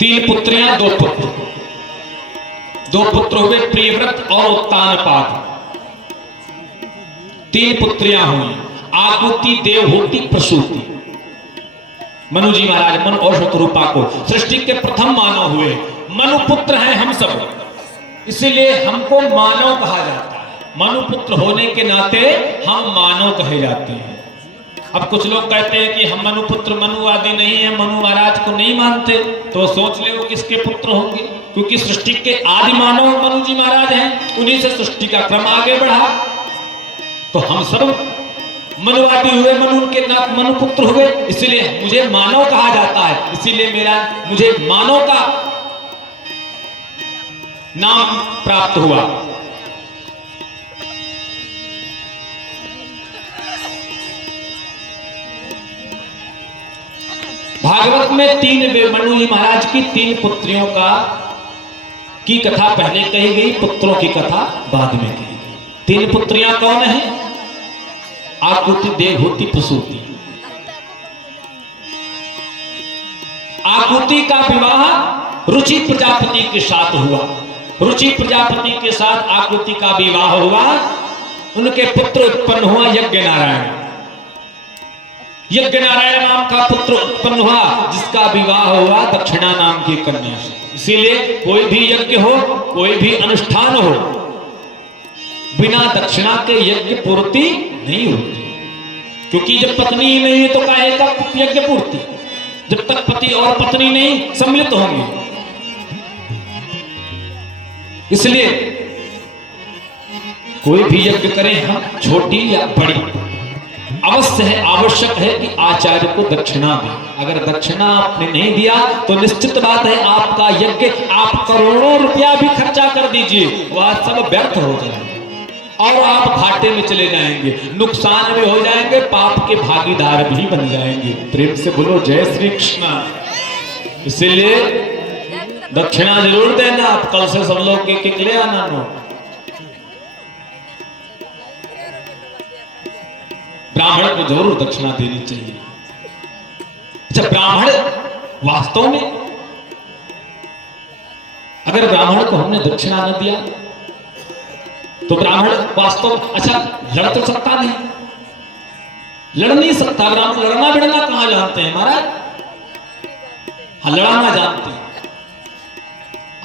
तीन पुत्रियां दो पुत्र। दो पुत्र हुए प्रियव्रत और उत्तानपाद। तीन पुत्रियां हुई आकुति, देवहूति, प्रसूति। मनु जी महाराज मनु और शतरूपा को सृष्टि के प्रथम मानव हुए। मनु पुत्र हैं हम सब, इसीलिए हमको मानव कहा जाता है। मनु पुत्र होने के नाते हम मानव कहे जाते हैं। अब कुछ लोग कहते हैं कि हम मनु पुत्र मनुवादी नहीं है, मनु महाराज को नहीं मानते, तो सोच ले वो किसके पुत्र होंगे, क्योंकि सृष्टि के आदि मानव मनु जी महाराज हैं, उन्हीं से सृष्टि का क्रम आगे बढ़ा। तो हम सब मनुवादी हुए, मनु के मनु पुत्र हुए, इसीलिए मुझे मानव कहा जाता है। इसीलिए मुझे मानव का नाम प्राप्त हुआ। भागवत में मनु जी महाराज की तीन पुत्रियों की कथा पहले कही गई, पुत्रों की कथा बाद में कही गई। तीन पुत्रियां कौन हैं? आकुति, देवहूति, प्रसूति। आकुति का विवाह रुचि प्रजापति के साथ हुआ। रुचि प्रजापति के साथ आकुति का विवाह हुआ। उनके पुत्र उत्पन्न हुआ यज्ञ नारायण। यज्ञ नारायण नाम का पुत्र उत्पन्न हुआ, जिसका विवाह हुआ दक्षिणा नाम की कन्या से। इसीलिए कोई भी यज्ञ हो, कोई भी अनुष्ठान हो, बिना दक्षिणा के यज्ञ पूर्ति नहीं होती। क्योंकि जब पत्नी नहीं है तो काहे का यज्ञ पूर्ति, जब तक पति और पत्नी नहीं सम्मिलित होंगे। इसलिए कोई भी यज्ञ करें हम, छोटी या बड़ी, अवश्य है, आवश्यक है कि आचार्य को दक्षिणा दें। अगर दक्षिणा आपने नहीं दिया तो निश्चित बात है आपका यज्ञ, आप करोड़ों रुपया भी खर्चा कर दीजिए, वह सब व्यर्थ हो जाएगा और आप घाटे में चले जाएंगे, नुकसान में हो जाएंगे, पाप के भागीदार भी बन जाएंगे। प्रेम से बोलो जय श्री कृष्ण। इसीलिए दक्षिणा जरूर देना। आप कल से सब लोग एक ले आना नोट। ब्राह्मण को जरूर दक्षिणा देनी चाहिए। अच्छा, ब्राह्मण वास्तव में अगर ब्राह्मण को हमने दक्षिणा न दिया तो ब्राह्मण वास्तव, अच्छा लड़ तो सकता नहीं, लड़ नहीं सकता ब्राह्मण। लड़ना भिड़ना कहां जानते हैं महाराज? हाँ, लड़ाना जानते हैं।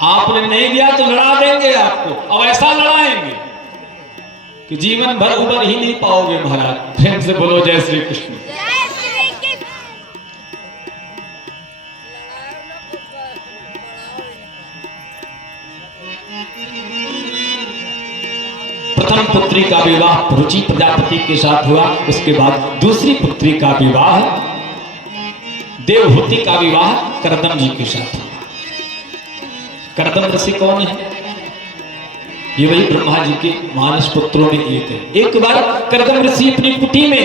आपने नहीं दिया तो लड़ा देंगे आपको, अब ऐसा लड़ाएंगे कि जीवन भर उबर ही नहीं पाओगे महाराज। प्रेम से बोलो जय श्री कृष्ण। प्रथम पुत्री का विवाह रुचि प्रजापति के साथ हुआ। उसके बाद दूसरी पुत्री का विवाह, देवहूति का विवाह करदम जी के साथ हुआ। करदम ऋषि कौन है? ये वही ब्रह्मा जी के मानस पुत्रों में एक है। एक बार करदम ऋषि अपनी कुटी में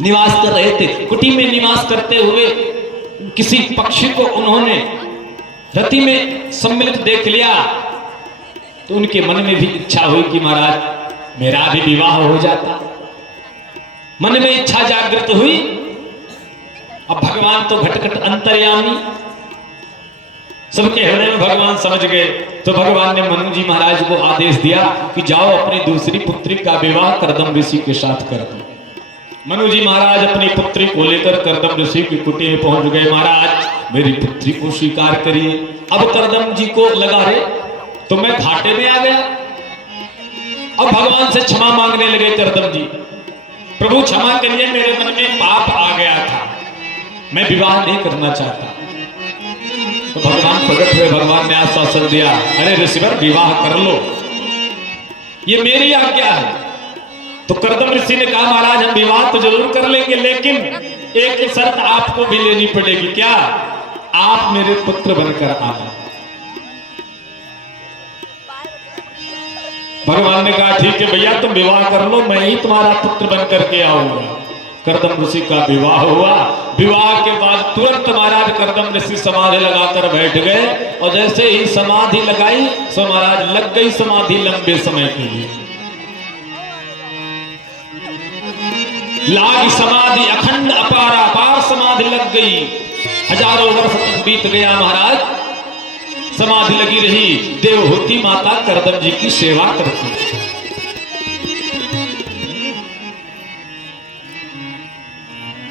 निवास कर रहे थे। कुटी में निवास करते हुए किसी पक्षी को उन्होंने रति में सम्मिलित देख लिया, तो उनके मन में भी इच्छा हुई कि महाराज मेरा भी विवाह हो जाता। मन में इच्छा जागृत हुई। अब भगवान तो घटघट अंतर्यामी, सबके हृदय में भगवान समझ गए। तो भगवान ने मनु जी महाराज को आदेश दिया कि जाओ अपनी दूसरी पुत्री का विवाह करदम ऋषि के साथ कर दो। मनु जी महाराज अपनी पुत्री को लेकर करदम ऋषि की कुटी में पहुंच गए। महाराज मेरी पुत्री को स्वीकार करिए। अब करदम जी को लगा रे तो मैं घाटे में आ गया। अब भगवान से क्षमा मांगने लगे करदम जी, प्रभु क्षमा करिए, मेरे मन में पाप आ गया था, मैं विवाह नहीं करना चाहता। तो भगवान प्रकट हुए। भगवान ने आश्वासन दिया, अरे ऋषिवर विवाह कर लो, ये मेरी आज्ञा है। तो करदम ऋषि ने कहा महाराज हम विवाह तो जरूर कर लेंगे, लेकिन एक शर्त आपको भी लेनी पड़ेगी। क्या? आप मेरे पुत्र बनकर आना। भगवान ने कहा ठीक है भैया तुम विवाह कर लो, मैं ही तुम्हारा पुत्र बन करके आऊंगा। करदम ऋषि का विवाह हुआ। विवाह के बाद तुरंत महाराज करदम ऋषि समाधि लगाकर बैठ गए, और जैसे ही समाधि लगाई सो महाराज लग गई समाधि लंबे समय के लिए। लाग समाधि अखंड अपार समाधि लग गई। हजारों वर्ष तक बीत गया महाराज, समाधि लगी रही। देवहूति माता करदम जी की सेवा करती।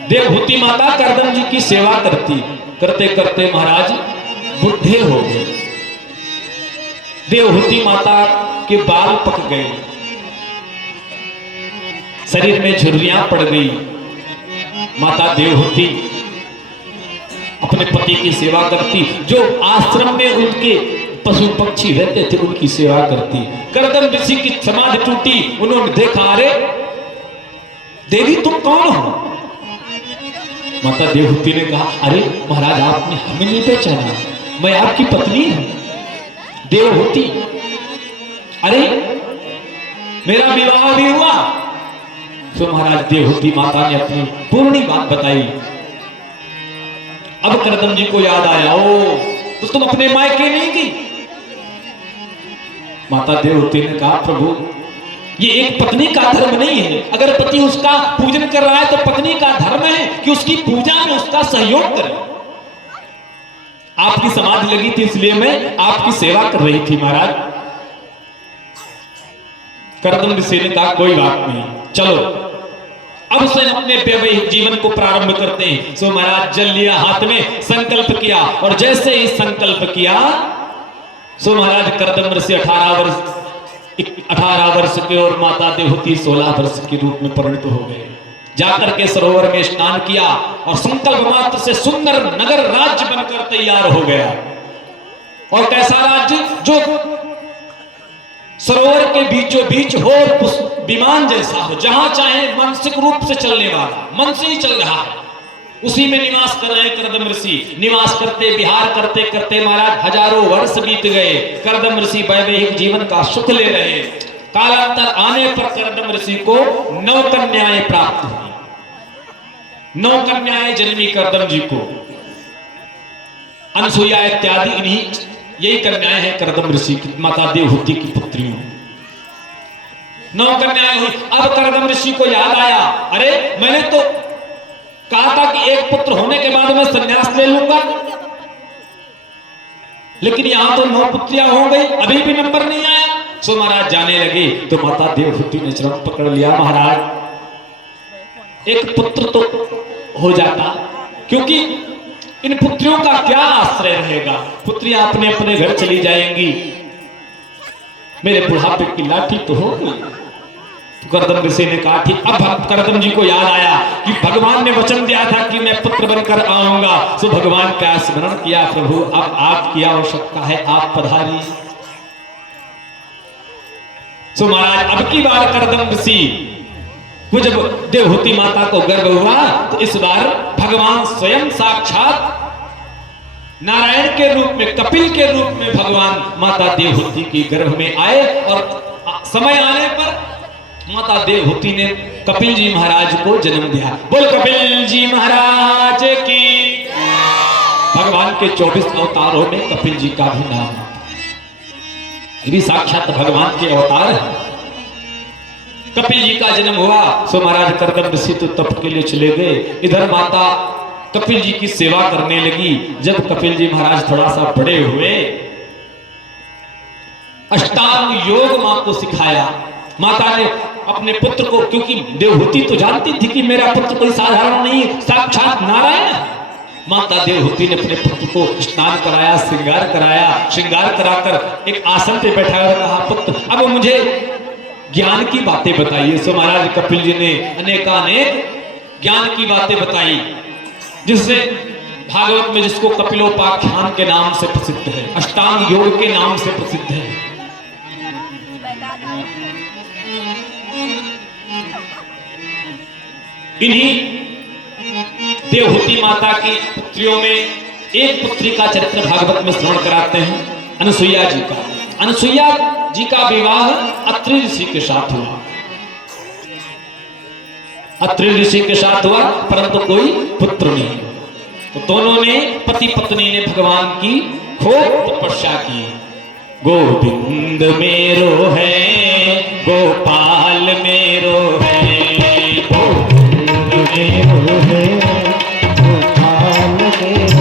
देवहूति माता करदम जी की सेवा करती। करते करते महाराज बुढ़े हो गए। देवहूति माता के बाल पक गए, शरीर में झुर्रियां पड़ गई। माता देवहूति अपने पति की सेवा करती। जो आश्रम में उनके पशु पक्षी रहते थे उनकी सेवा करती। करदम ऋषि की समाधि टूटी। उन्होंने देखा, अरे देवी तुम कौन हो? माता देवहूति ने कहा, अरे महाराज आपने हमें नहीं पहचाना, मैं आपकी पत्नी हूं देवहूति। अरे मेरा विवाह भी हुआ। तो महाराज देवहूति माता ने अपनी पूर्ण बात बताई। अब करदम जी को याद आया, ओ तो तुम अपने मायके नहीं गई? माता देवहूति ने कहा, प्रभु ये एक पत्नी का धर्म नहीं है। अगर पति उसका पूजन कर रहा है तो पत्नी का धर्म है कि उसकी पूजा में उसका सहयोग करे। आपकी समाधि लगी थी इसलिए मैं आपकी सेवा कर रही थी महाराज। करदम ऋषि ने कहा, कोई बात नहीं, चलो अब से अपने वैवाहिक जीवन को प्रारंभ करते हैं। सो महाराज जल लिया हाथ में, संकल्प किया, और जैसे ही संकल्प किया सो महाराज करदम ऋषि 18 वर्ष के और माता देवहूति 16 वर्ष के रूप में परिणत हो गए। जाकर के सरोवर में स्नान किया और संकल्प मात्र से सुंदर नगर राज्य बनकर तैयार हो गया। और कैसा राज्य? जो सरोवर के बीचों बीच हो, विमान जैसा हो, जहां चाहे मानसिक रूप से चलने वाला, मन से ही चल रहा है, उसी में निवास कर रहे करदम ऋषि। निवास करते विहार करते करते महाराज हजारों वर्ष बीत गए। करदम ऋषि वैवाहिक जीवन का सुख ले रहे। कालांतर आने पर करदम ऋषि को 9 कन्याएं प्राप्त हुई। 9 कन्याएं जन्मी करदम जी को। अनसुईया इत्यादि इन्हीं यही कन्याएं हैं करदम ऋषि की, माता देवहूति की पुत्रियों। 9 कन्याएं हुई। अब करदम ऋषि को याद आया, अरे मैंने तो कहा था कि एक पुत्र होने के बाद मैं संन्यास ले लूंगा, लेकिन यहां तो 9 पुत्रियां हो गई, अभी भी नंबर नहीं आया। सो महाराज जाने लगे तो माता देवहूति ने चरण पकड़ लिया, महाराज एक पुत्र तो हो जाता, क्योंकि इन पुत्रियों का क्या आश्रय रहेगा? पुत्रियां अपने अपने घर चली जाएंगी, मेरे बुढ़ापे की लाठी तो होगी। करदम ऋषि ने कहा, ठीक। अब करदम जी को याद आया कि भगवान ने वचन दिया था कि मैं पुत्र बनकर आऊंगा। सो भगवान का स्मरण किया, प्रभु अब आपकी आवश्यकता है, आप पधारिए। सो महाराज अब की बार करदम ऋषि को जब देवहूति माता को गर्भ हुआ तो इस बार भगवान स्वयं साक्षात नारायण के रूप में, कपिल के रूप में भगवान माता देवहूति के गर्भ में आए। और समय आने पर माता देवहूति ने कपिल जी महाराज को जन्म दिया। बोल कपिल जी महाराज की। भगवान के 24 अवतारों में कपिल जी का भी नाम आता है। ये भी साक्षात भगवान के अवतार है। कपिल जी का जन्म हुआ सो महाराज करदम ऋषि तो तप के लिए चले गए। इधर माता कपिल जी की सेवा करने लगी। जब कपिल जी महाराज थोड़ा सा बड़े हुए, अष्टांग योग मां को सिखाया। माता ने अपने पुत्र को, क्योंकि देवहूति तो जानती थी कि मेरा पुत्र कोई साधारण नहीं, साक्षात नारायण है। माता देवहूति ने अपने पुत्र को स्नान कराया, श्रृंगार कराया। श्रृंगार कराकर एक आसन पे बैठाया और कहा, पुत्र अब मुझे ज्ञान की बातें बताइए। सो महाराज कपिल जी ने अनेकानेक ज्ञान की बातें बताई, जिससे भागवत में जिसको कपिलोपाख्यान के नाम से प्रसिद्ध है, अष्टांग योग के नाम से प्रसिद्ध है। इन्हीं देवहूति माता की पुत्रियों में एक पुत्री का चरित्र भागवत में श्रवण कराते हैं, अनसुईया जी का। अनसुईया जी का विवाह अत्रि ऋषि के साथ हुआ। अत्रि ऋषि के साथ हुआ, परंतु कोई पुत्र नहीं। तो दोनों ने, पति पत्नी ने भगवान की खूब तपस्या की। गोविंद मेरो है, गोपाल मेरो है, गोविंद मेरो है, गोपाल मेरो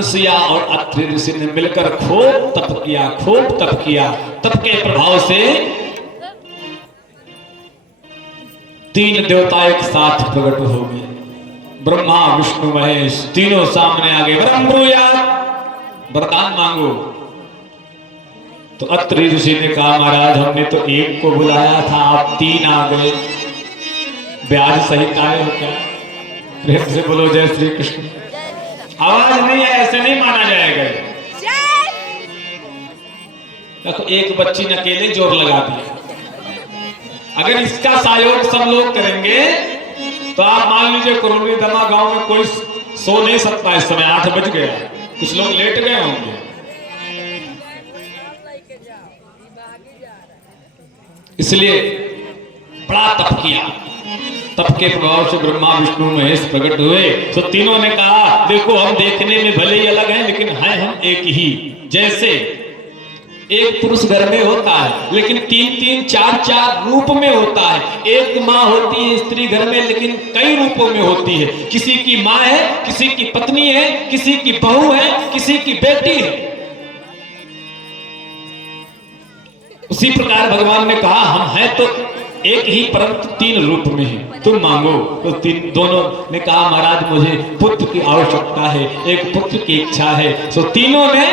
अनसुईया और अत्रि ऋषि ने मिलकर खूब तप किया, खूब तप किया। तप के प्रभाव से 3 देवता एक साथ प्रकट हो गए, ब्रह्मा विष्णु महेश तीनों सामने आ गए। वरम ब्रूयात्, वरदान मांगो। तो अत्रि ऋषि ने कहा महाराज हमने तो एक को बुलाया था, आप 3 आ गए, ब्याज सहित आए हो क्या? प्रेम से बोलो जय श्री कृष्ण। आवाज नहीं है, ऐसे नहीं माना जाएगा। देखो एक बच्ची ने अकेले जोर लगा दिया। अगर इसका सहयोग सब लोग करेंगे तो आप मान लीजिए कुरुंडी दमा गांव में कोई सो नहीं सकता। इस समय 8 बज गया, कुछ लोग लेट गए होंगे। इसलिए बड़ा तप किया। तप के प्रभाव से ब्रह्मा विष्णु महेश प्रकट हुए। तो तीनों ने कहा देखो हम देखने में भले ही अलग हैं लेकिन हैं हम एक ही। जैसे एक पुरुष घर में होता है लेकिन 3-3, 4-4 रूप में होता है। एक माँ होती है स्त्री घर में लेकिन कई रूपों में होती है। किसी की माँ है, किसी की पत्नी है, किसी की बहू है, किसी की बेटी है। उसी प्रकार भगवान ने कहा हम हैं तो एक ही परंतु 3 रूप में है, तुम मांगो। तो दोनों ने कहा महाराज मुझे पुत्र की आवश्यकता है, एक पुत्र की इच्छा है। तो तीनों ने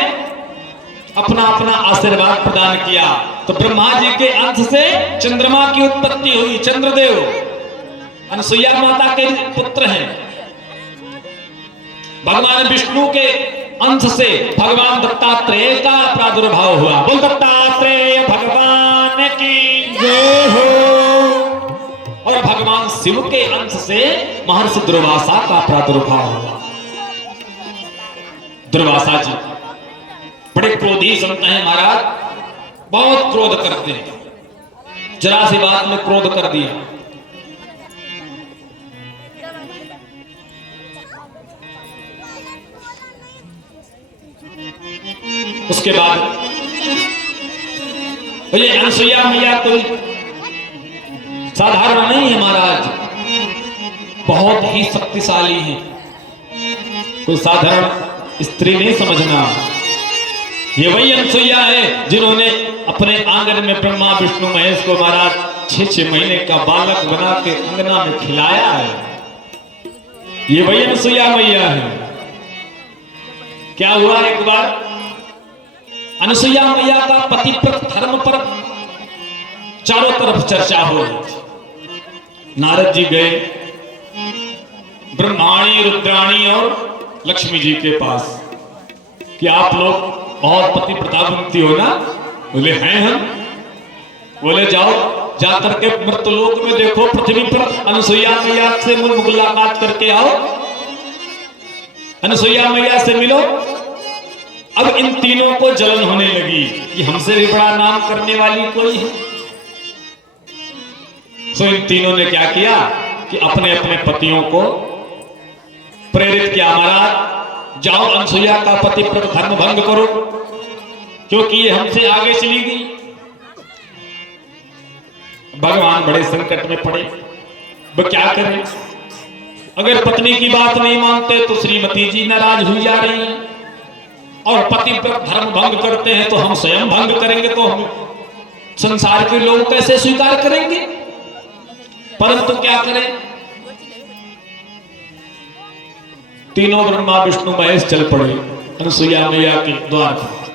अपना अपना आशीर्वाद प्रदान किया। तो ब्रह्मा जी के अंश से चंद्रमा की उत्पत्ति हुई। चंद्रदेव अनसुईया माता के पुत्र हैं। भगवान विष्णु के अंश से भगवान दत्तात्रेय का प्रादुर्भाव हुआ। बोल दत्तात्रेय भगवान की जय हो। और भगवान शिव के अंश से महर्षि दुर्वासा का प्रादुर्भाव हुआ। दुर्वासा जी बड़े क्रोधी संत हैं महाराज, बहुत क्रोध करते हैं। जरा सी बात में क्रोध कर दिया। उसके बाद तो ये अनसुईया मैया कोई साधारण नहीं है महाराज, बहुत ही शक्तिशाली है। कोई साधारण स्त्री नहीं समझना। ये वही अनसुईया है जिन्होंने अपने आंगन में ब्रह्मा विष्णु महेश को महाराज 6-6 महीने का बालक बना के अंगना में खिलाया है। ये वही अनसुईया मैया है। क्या हुआ एक बार अनसुईया मैया का पतिव्रत धर्म पर चारों तरफ चर्चा हो रही थी। नारद जी गए ब्रह्माणी, रुद्राणी और लक्ष्मी जी के पास कि आप लोग बहुत पतिव्रतावंती हो ना? बोले हैं हम। बोले जाओ जाकर के मृतलोक में देखो पृथ्वी पर अनसुईया मैया से मुलाकात करके आओ, अनसुईया मैया से मिलो। अब इन तीनों को जलन होने लगी कि हमसे भी बड़ा नाम करने वाली कोई है। तो इन तीनों ने क्या किया कि अपने अपने पतियों को प्रेरित किया महाराज जाओ अनसुईया का पतिव्रत धर्म भंग करो क्योंकि ये हमसे आगे चली गई। भगवान बड़े संकट में पड़े, वो क्या करें? अगर पत्नी की बात नहीं मानते तो श्रीमती जी नाराज हुई जा रही है, और पतिव्रत धर्म भंग करते हैं तो हम स्वयं भंग करेंगे तो हम संसार के लोग कैसे स्वीकार करेंगे? परंतु क्या करें? तीनों ब्रह्मा विष्णु महेश चल पड़े अनसुईया मैया के द्वार पर।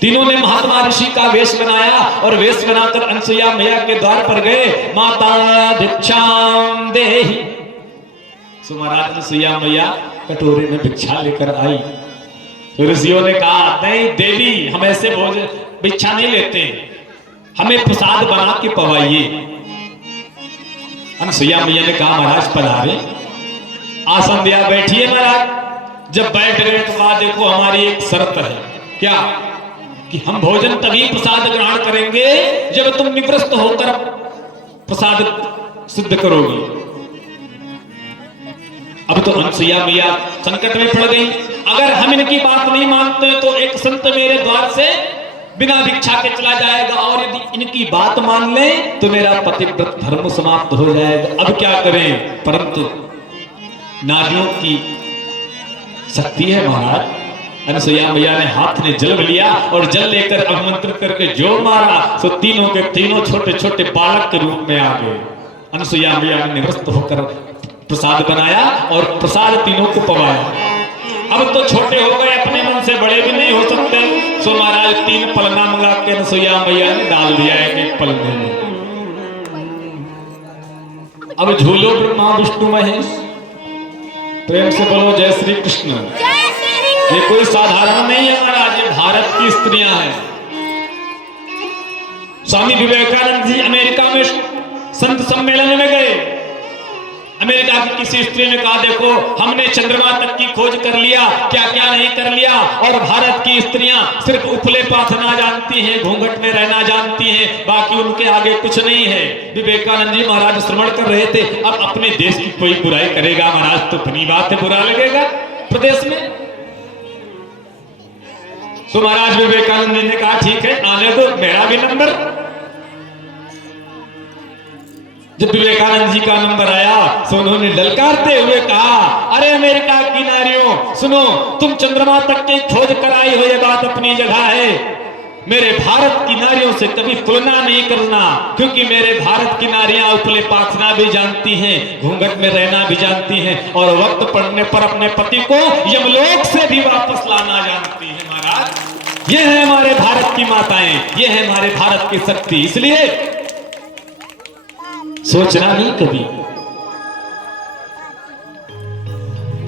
तीनों ने महात्मा ऋषि का वेश बनाया और वेश बनाकर अनसुईया मैया के द्वार पर गए। माता भिक्षाम देहि। महाराज अनसुईया मैया कटोरे में भिक्षा लेकर आई। तो ऋषियों ने कहा नहीं देवी हम ऐसे भोजन भिक्षा नहीं लेते, हमें प्रसाद बना के पवाइए। अनसुईया मैया ने कहा महाराज पधारे, आसन दिया, बैठिए महाराज। जब बैठ गए तो कहा देखो हमारी एक शर्त है। क्या? कि हम भोजन तभी प्रसाद ग्रहण करेंगे जब तुम निवृत्त होकर प्रसाद सिद्ध करोगी। अब तो अनसुईया मैया संकट में पड़ गई। अगर हम इनकी बात नहीं मानते तो एक संत मेरे द्वार से बिना भिक्षा के चला जाएगा, और यदि इनकी बात मान ले तो मेरा पतिव्रत धर्म समाप्त हो जाएगा। अब क्या करें? परंतु नारियों की शक्ति है महाराज। अनसुईया मैया ने हाथ में जल लिया और जल लेकर अभिमंत्रित करके जो मारा सो तीनों के तीनों छोटे छोटे बालक के रूप में आ गए। अनसुईया मैया ने निवृत्त होकर प्रसाद बनाया और प्रसाद तीनों को पवाया। अब तो छोटे हो गए, अपने मन से बड़े भी नहीं हो सकते, सो महाराज 3 पलना मंगा के अनसुईया मैया ने डाल दिया एक पलने में। अब झूलो ब्रह्मा विष्णु महेश, प्रेम से बोलो जय श्री कृष्ण। ये कोई साधारण नहीं है महाराज, ये भारत की स्त्रियां हैं। स्वामी विवेकानंद जी अमेरिका में संत सम्मेलन में गए। अमेरिका की किसी स्त्री ने कहा देखो हमने चंद्रमा तक की खोज कर लिया, क्या क्या नहीं कर लिया, और भारत की स्त्रियां सिर्फ उपले पाथना जानती हैं, घूंघट में रहना जानती हैं, बाकी उनके आगे कुछ नहीं है। विवेकानंद जी महाराज श्रवण कर रहे थे, अब अपने देश की कोई बुराई करेगा महाराज तो अपनी बात है, बुरा लगेगा प्रदेश में। तो महाराज विवेकानंद जी ने कहा ठीक है आने दो, मेरा भी नंबर। जब विवेकानंद जी का नंबर आया तो उन्होंने ललकारते हुए कहा अरे अमेरिका की नारियों सुनो, तुम चंद्रमा तक की खोज कराई हो ये बात अपनी जगह है, मेरे भारत की नारियों से कभी तुलना नहीं करना, क्योंकि मेरे भारत की नारियां उपले पाथना भी जानती हैं, घूंघट में रहना भी जानती हैं, और वक्त पड़ने पर अपने पति को यमलोक से भी वापस लाना जानती हैं। महाराज ये है हमारे भारत की माताएं, ये है हमारे भारत की शक्ति। इसलिए सोचना नहीं कभी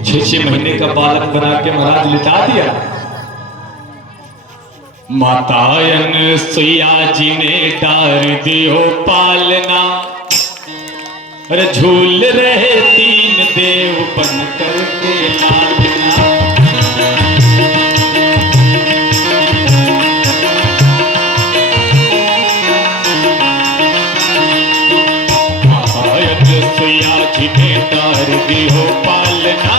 6-6 महीने का बालक बना के महाराज लिटा दिया। माता अनसुईया जी ने डार दियो पालना, अरे झूल रहे 3 देव बन करके लालना। अनसुईया जी ने डार दियो पालना,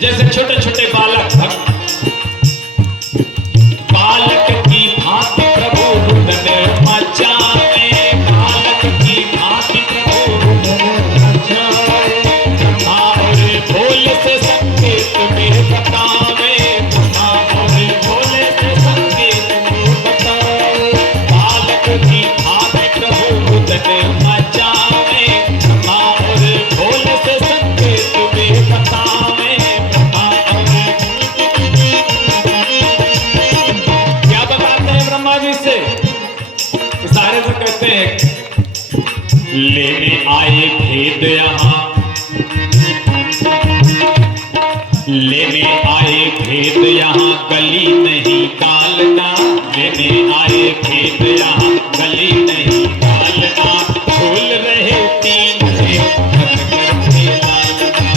जैसे छोटे छोटे बालक बालक की भांति प्रभु रुदन मचाए, बालक की भांति प्रभु रुदन मचाए, और भोले से संकेत में बतावे, और भोले से संकेत में बतावे, बालक की भांति प्रभु रुदन मचावे, और भोले से संकेत में बतावे। कहते हैं लेने आए भेद यहाँ, लेने आए भेद यहाँ गली नहीं डालना, लेने आए भेद यहाँ गली नहीं डालना, झूल रहे 3 देव बन करके लालना।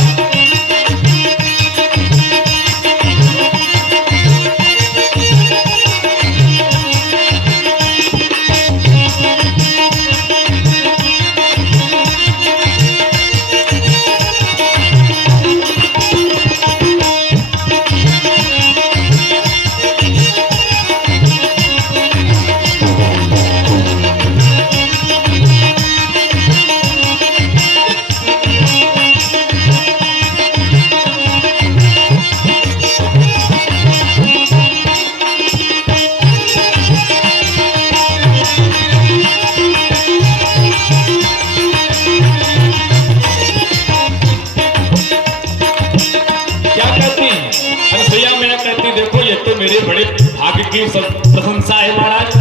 मेरे बड़े भाग्य की प्रशंसा है महाराज।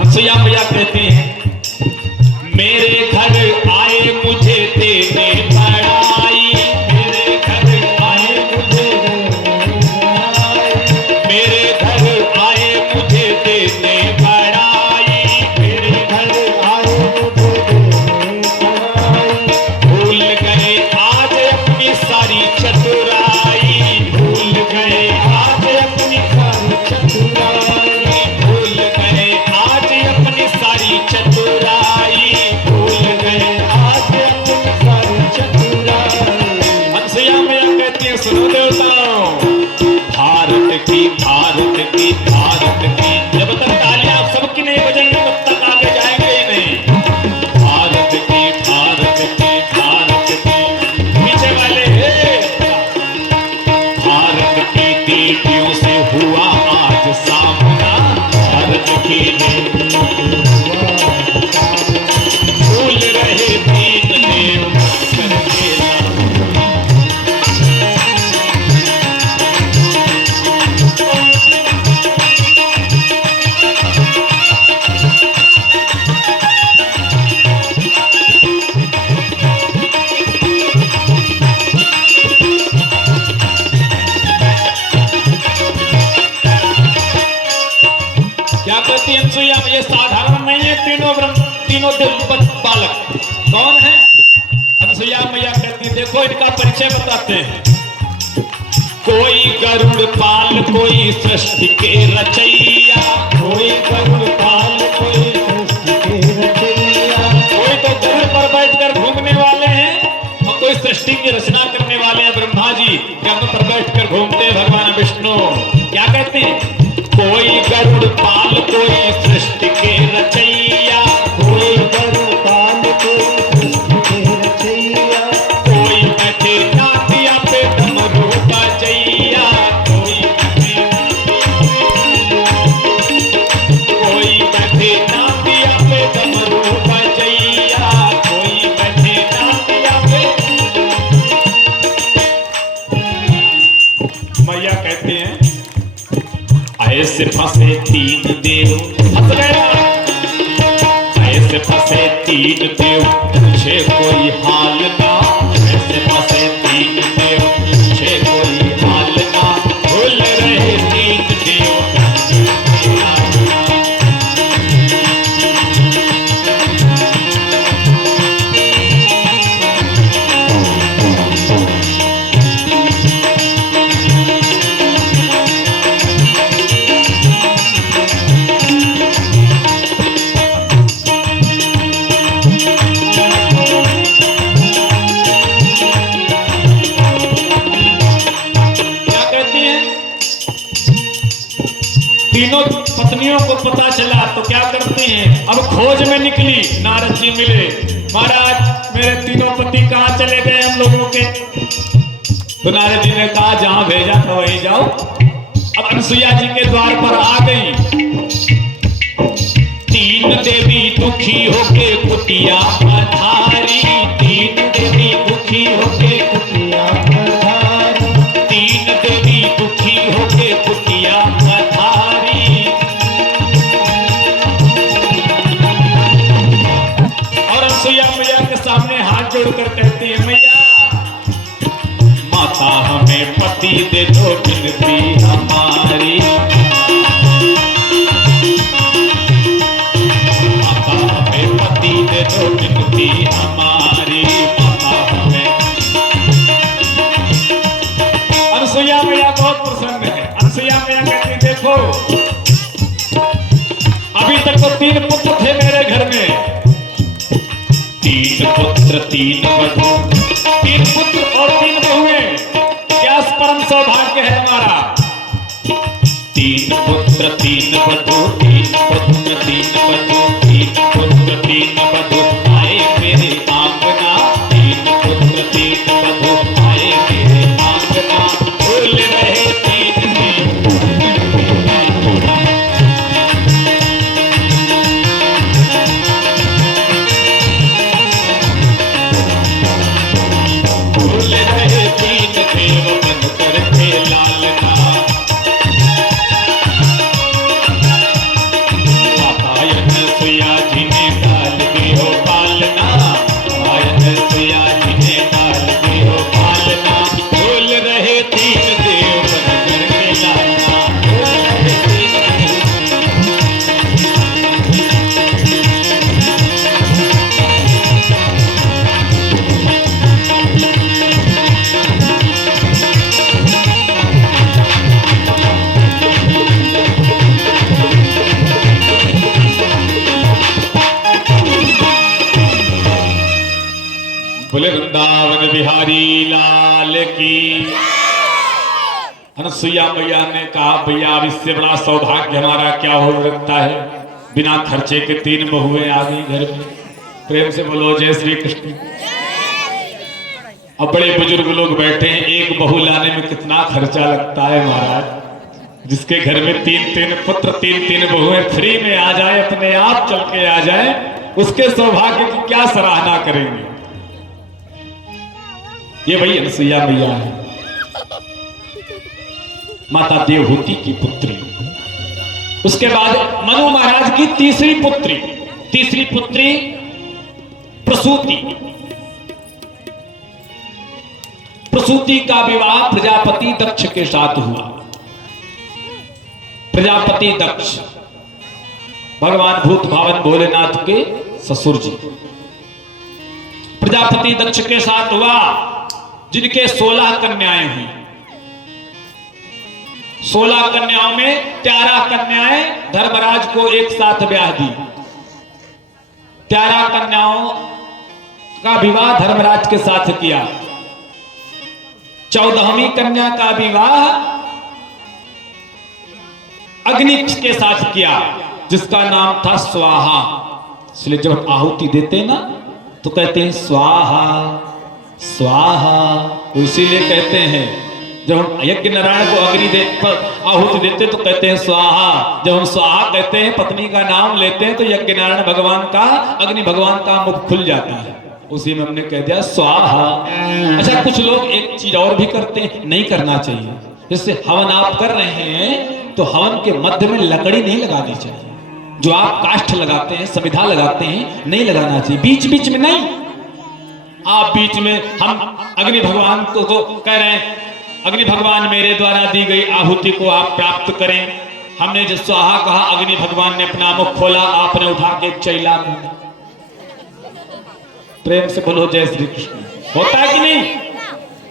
अनसुईया मैया कहती हैं मेरे घर आए मुझे देने बड़ाई, मेरे घर आए मुझे, मेरे घर आए मुझे दे थी भारत की, भारत की। जब तक तालियां आप सबकी नहीं बजेंगी तब तक आगे जाएंगे ही नहीं। भारत की, भारत की, भारत की। पीछे वाले भारत की बेटियों से हुआ आज सामना, भारत की भूल रहे तीन देव करके क्या कहती है अनसुईया? ये साधारण नहीं है, तीनों बालक कौन है? अनसुईया मैया कहती, देखो इनका परिचय बताते हैं। कोई गरुड़ पाल, कोई सृष्टि के रचैया, कोई गरुड़ पाल, कोई सृष्टि के रचैया। कोई तो गरुड़ पर बैठकर घूमने वाले हैं और कोई सृष्टि की रचना करने वाले हैं ब्रह्मा जी, गरुड़ पर बैठकर घूमते हैं भगवान विष्णु। क्या कहते हैं? कोई गरुड़ पाल, कोई सृष्टि के रचैया, कोई गरुड़ पाल, कोई सृष्टि के रचैया। कोई बैठे नातिया पे डमरू बजैया, कोई बैठे नातिया पे डमरू बजैया, कोई बैठे नातिया पे। मैया कहते हैं ऐसे फंसे तीन देव, हंस गया। ऐसे फंसे तीन देव, पूछे कोई हाल ना। ऐसे फंसे तीन देव, पूछे कोई हाल ना। भूल रहे तीन देव तीनों पत्नियों को पता चला तो क्या करते हैं? अब खोज में निकली, नारद जी मिले। महाराज मेरे तीनों पति कहाँ चले गए हम लोगों के? तो नारद जी ने कहा जहां भेजा था वहीं जाओ। अब अनसुईया जी के द्वार पर आ गई। तीन देवी दुखी होके कुटिया पधारी, तीन देवी दुखी होके कुटिया पधारी, तीन देवी दुखी होके कुटिया पधारी। और अनसुईया मैया के सामने हाथ जोड़कर कहती है, मैया माता हमें पति दे दो बिनती हमारी। माता हमें पति दे दो बिनती हमारी। माता हमें। अनसुईया मैया बहुत प्रसन्न है। अनसुईया मैया कहती देखो अभी तक तो तीन पुत्र थे मेरे घर में, तीन पुत्र तीन वधू, तीन पुत्र और तीन बहुएं, क्या परम सौभाग्य है हमारा। तीन पुत्र तीन वधू, तीन पुत्र तीन वधू, तीन पुत्र तीन वधू आए मेरे आंगना। तीन पुत्र तीन वधू आए मेरे आंगना। भूल रहे तीन देव। भूल रहे तीन देव बन करके लालना। अनसुईया जी ने डाल दी हो पालना। अनसुईया जी ने डाल दी हो पालना। भूल रहे तीन देव बन करके लालना। भूल रहे तीन बोले वृंदावन बिहारी लाल की। अनसुईया मैया ने कहा भैया अब इससे बड़ा सौभाग्य हमारा क्या हो सकता है, बिना खर्चे के 3 बहुएं आ गई घर में। प्रेम से बोलो जय श्री कृष्ण। अब बड़े बुजुर्ग लोग बैठे हैं, एक बहू लाने में कितना खर्चा लगता है महाराज। जिसके घर में 3-3 पुत्र 3-3 बहुएं फ्री में आ जाए, अपने आप चल के आ जाए, उसके सौभाग्य की क्या सराहना करेंगे। ये वही अनसुईया मैया है, माता देवहूति की पुत्री। उसके बाद मनु महाराज की तीसरी पुत्री प्रसूति का विवाह प्रजापति दक्ष के साथ हुआ। प्रजापति दक्ष भगवान भूत भावन भोलेनाथ के ससुर जी। प्रजापति दक्ष के साथ हुआ, जिनके 16 कन्याएं हुई। 16 कन्याओं में 13 कन्याएं धर्मराज को एक साथ ब्याह दी। 13 कन्याओं का विवाह धर्मराज के साथ किया। 14वीं कन्या का विवाह अग्नि के साथ किया, जिसका नाम था स्वाहा। इसलिए जब आहुति देते ना तो कहते हैं स्वाहा स्वाहा। इसीलिए कहते हैं जब हम यज्ञ नारायण को अग्नि पर आहुति देते तो कहते हैं स्वाहा। जब हम स्वाहा कहते हैं, पत्नी का नाम लेते हैं, तो यज्ञ नारायण भगवान का, अग्नि भगवान का मुख खुल जाता है। उसी में हमने कह दिया स्वाहा। अच्छा, कुछ लोग एक चीज और भी करते हैं, नहीं करना चाहिए। जैसे हवन आप कर रहे हैं तो हवन के मध्य में लकड़ी नहीं लगानी चाहिए। जो आप काष्ठ लगाते हैं, समिधा लगाते हैं, नहीं लगाना चाहिए, बीच बीच में नहीं। आप बीच में, हम अग्नि भगवान को कह रहे हैं अग्नि भगवान मेरे द्वारा दी गई आहुति को आप प्राप्त करें। हमने जो स्वाहा कहा, अग्नि भगवान ने अपना मुख खोला, आपने उठा के चैला में। प्रेम से बोलो जय श्री कृष्ण। होता है कि नहीं?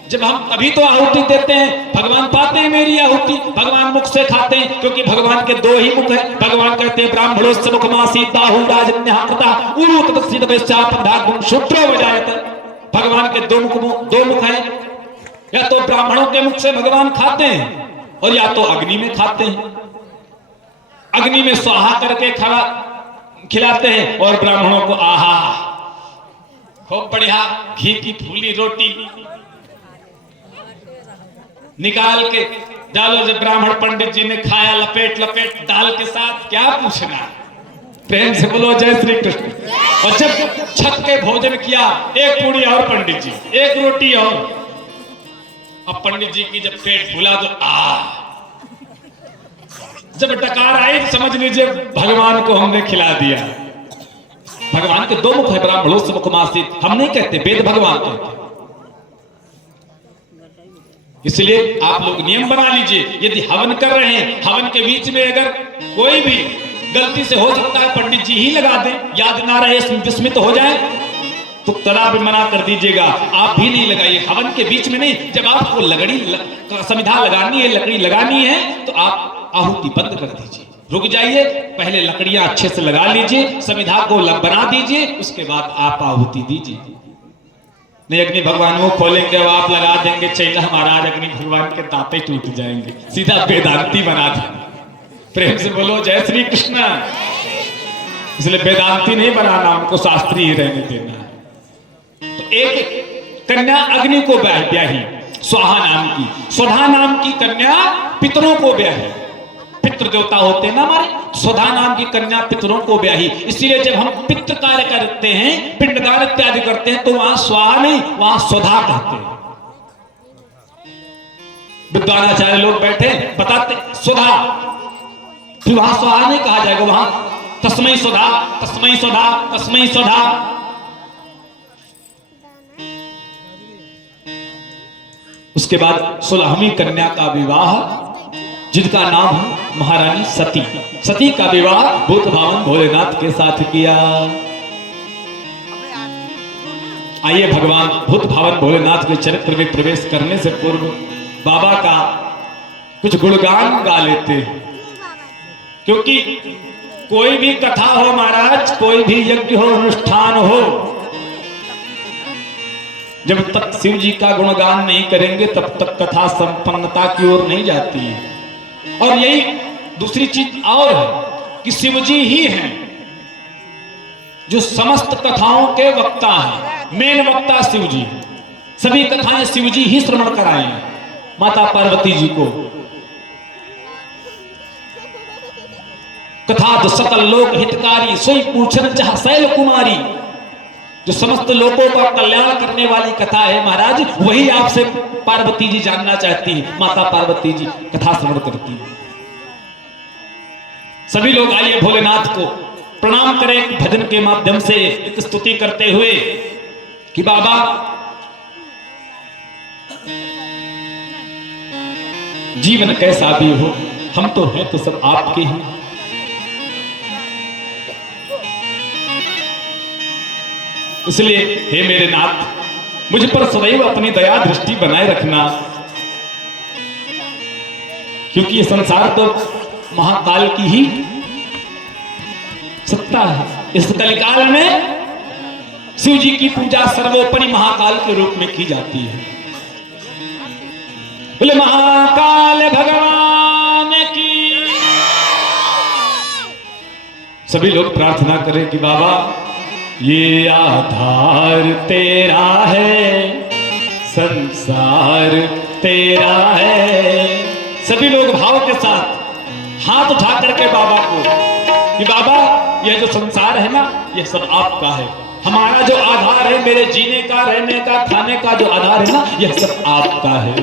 जब हम अभी तो आहुति देते हैं, भगवान पाते हैं मेरी आहुति, भगवान मुख से खाते हैं, क्योंकि भगवान के 2 ही मुख है। भगवान कहते हैं ब्राह्मणोस्य मुखमासी दाहु राजन्यकृता उरुत तस्सित वैश्यापदागुं शूद्रो वजायत। भगवान के 2 मुख हैं। या तो ब्राह्मणों के मुख से भगवान खाते हैं और या तो अग्नि में खाते हैं। अग्नि में स्वाहा करके खिलाते हैं और ब्राह्मणों को आहा खूब बढ़िया घी की फूली रोटी निकाल के डालो। जब ब्राह्मण पंडित जी ने खाया लपेट लपेट दाल के साथ, क्या पूछना। प्रेम से बोलो जय श्री कृष्ण। और जब छक के भोजन किया, एक पूरी और पंडित जी, एक रोटी और। अब पंडित जी की जब पेट फूला तो जब डकार आई तो समझ लीजिए भगवान को हमने खिला दिया। भगवान के 2 मुख है, ब्राह्मणोस्य मुखमासीत। हम नहीं कहते, वेद भगवान कहते। इसलिए आप लोग नियम बना लीजिए, यदि हवन कर रहे हैं, हवन के बीच में अगर कोई भी गलती से, हो सकता है पंडित जी ही लगा दें, याद ना रहे, विस्मित हो जाए, तो तला भी मना कर दीजिएगा, आप भी नहीं लगाइए। हवन के बीच में नहीं। जब आपको समिधा लगानी है, लकड़ी लगानी है, तो आप आहुति बंद कर दीजिए, रुक जाइए, पहले लकड़ियां अच्छे से लगा लीजिए, समिधा को बना दीजिए, उसके बाद आप आहुति दीजिए। नहीं अग्नि भगवान वो खोलेंगे, आप लगा देंगे चैला, महाराज अग्नि भगवान के दांते टूट जाएंगे, सीधा वेदांती बना देंगे। प्रेम से बोलो जय श्री कृष्ण। इसलिए वेदांती नहीं बनाना, उनको शास्त्री ही रहने देना है। तो एक कन्या अग्नि को ब्याही, स्वाहा नाम की। स्वधा नाम की कन्या पितरों को ब्याही। पितृ देवता होते हैं ना हमारे, स्वधा नाम की कन्या पितरों को ब्याही। इसीलिए जब हम पितृ कार्य करते हैं, पिंडदान इत्यादि करते हैं, तो वहां स्वाहा नहीं, वहां स्वधा कहते हैं। विद्वानाचार्य लोग बैठे बताते स्वधा, फिर वहां स्वाहा नहीं कहा जाएगा, वहां तस्मै स्वधा, तस्मै स्वधा, तस्मै स्वधा। उसके बाद 16वीं कन्या का विवाह, जिनका नाम है महारानी सती। सती का विवाह भूत भावन भोलेनाथ के साथ किया। आइए भगवान भूत भावन भोलेनाथ के चरित्र में प्रवेश करने से पूर्व बाबा का कुछ गुणगान गा लेते हैं, क्योंकि कोई भी कथा हो महाराज, कोई भी यज्ञ हो, अनुष्ठान हो, जब तक शिव जी का गुणगान नहीं करेंगे तब तक कथा संपन्नता की ओर नहीं जाती है। और यही दूसरी चीज और है कि शिव जी ही हैं जो समस्त कथाओं के वक्ता हैं, मेन वक्ता शिव जी। सभी कथाएं शिव जी ही श्रवण कराएं माता पार्वती जी को। कथा जो सकल लोक हितकारी सोई पूछन जहां शैल कुमारी, जो समस्त लोगों का कल्याण करने वाली कथा है महाराज, वही आपसे पार्वती जी जानना चाहती है। माता पार्वती जी कथा श्रवण करती है। सभी लोग आइए भोलेनाथ को प्रणाम करें भजन के माध्यम से, एक स्तुति करते हुए कि बाबा जीवन कैसा भी हो हम तो हैं तो सब आपके ही। इसलिए हे मेरे नाथ मुझ पर सदैव अपनी दया दृष्टि बनाए रखना, क्योंकि ये संसार तो महाकाल की ही सत्ता है। इस कलिकाल में शिव जी की पूजा सर्वोपरि महाकाल के रूप में की जाती है। बोले महाकाल भगवान की। सभी लोग प्रार्थना करें कि बाबा ये आधार तेरा है, संसार तेरा है। सभी लोग भाव के साथ हाथ उठा करके बाबा को कि बाबा यह जो संसार है ना यह सब आपका है। हमारा जो आधार है, मेरे जीने का, रहने का, खाने का जो आधार है ना यह सब आपका है।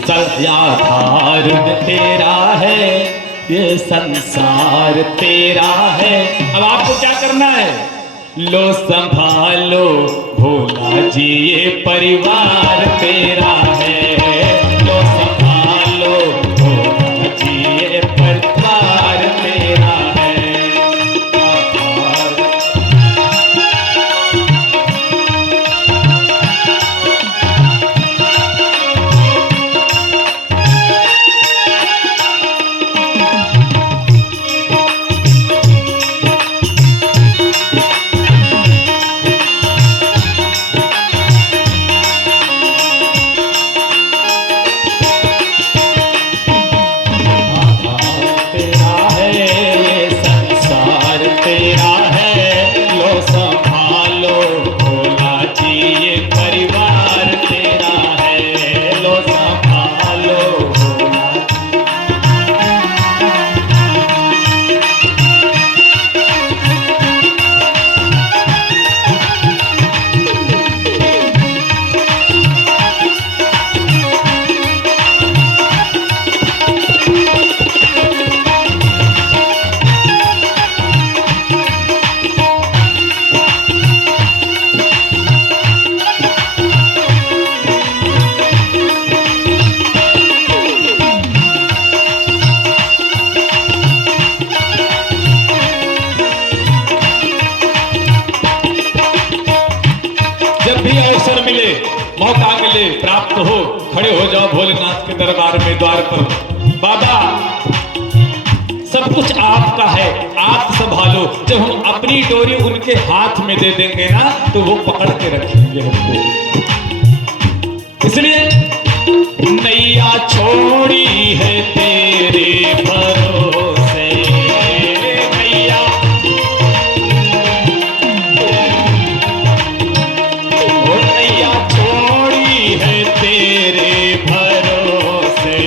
सब आधार तेरा है, ये संसार तेरा है। अब आपको क्या करना है? लो संभालो भोला जी ये परिवार तेरा है। लो संभालो भोला जी ये परिवार तेरा है। मौका मिले, प्राप्त हो, खड़े हो जाओ भोलेनाथ के दरबार में, द्वार पर। बाबा सब कुछ आपका है, आप संभालो। जब हम अपनी डोरी उनके हाथ में दे देंगे ना तो वो पकड़ के रखेंगे हमको। इसलिए नैया छोड़ी है तेरे भरोसे, नैया छोड़ी है तेरे भरोसे,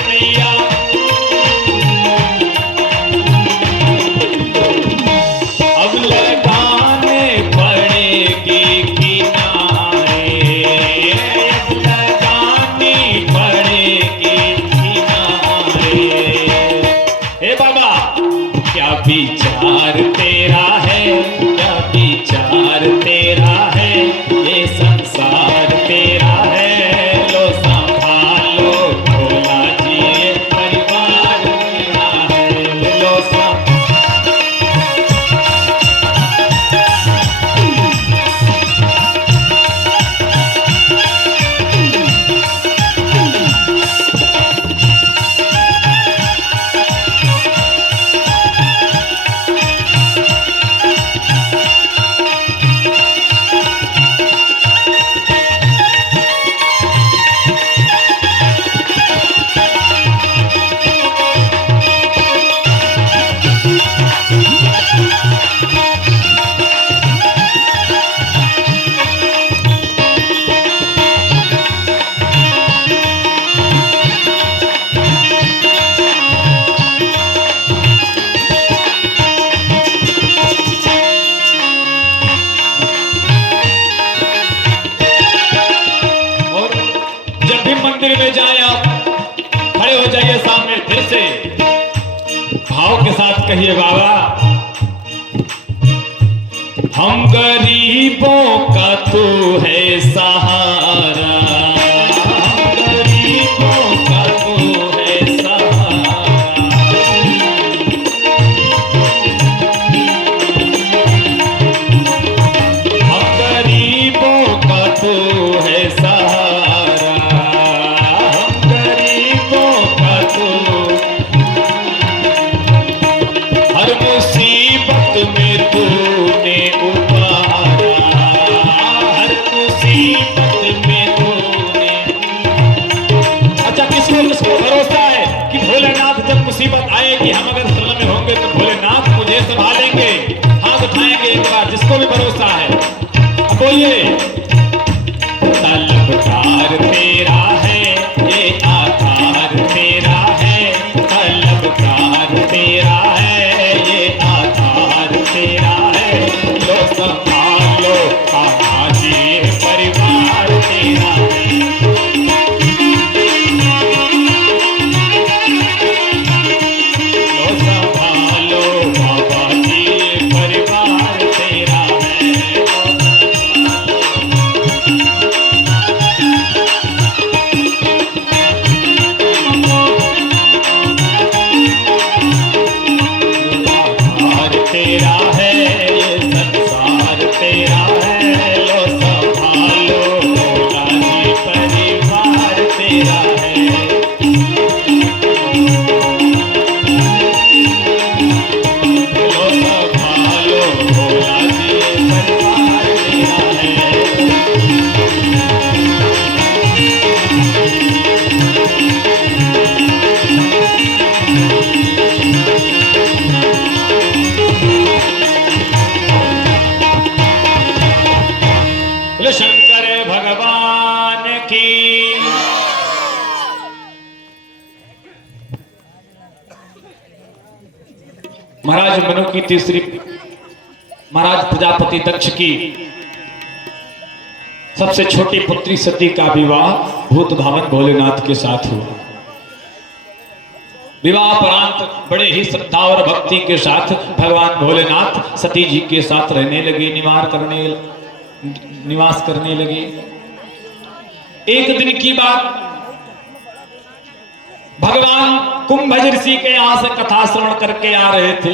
नैया अब लगाने पड़ेगी किनारे, अब लगानी पड़ेगी में जाए आप, खड़े हो जाइए सामने फिर से, भाव के साथ कहिए बाबा, हम गरीबों का तू है सहारा, हम गरीबों का तू है सहारा, हम गरीबों का तू है सहारा, हम गरीबों का तू, हर मुसीबत में तूने उबारा, हर मुसीबत में तूने। अच्छा, किसको भरोसा है कि भोलेनाथ जब मुसीबत आएगी, हम अगर शरण में होंगे तो भोलेनाथ मुझे संभालेंगे, हाथ उठाएंगे एक बार, जिसको भी भरोसा है। अब बोलिए, तलबकार तेरा है, ये आधार तेरा है, तलबकार तेरा है, ये आधार तेरा है, लो संभालो आज ये परिवार तेरा है, लो संभालो बाबा जी ये परिवार तेरा है, आधार तेरा है, ये संसार तेरा है, लो संभालो भोला जी परिवार तेरा है, लो संभालो भोला जी परिवार तेरा है। बोले शंकर भगवान की। महाराज मनु की तीसरी, महाराज प्रजापति दक्ष की सबसे छोटी पुत्री सती का विवाह भूत भावन भोलेनाथ के साथ हुआ। विवाह परांत बड़े ही श्रद्धा और भक्ति के साथ भगवान भोलेनाथ सती जी के साथ रहने लगे, निवास करने लगे। एक दिन की बात, भगवान कुंभज ऋषि के यहां से कथा श्रवण करके आ रहे थे।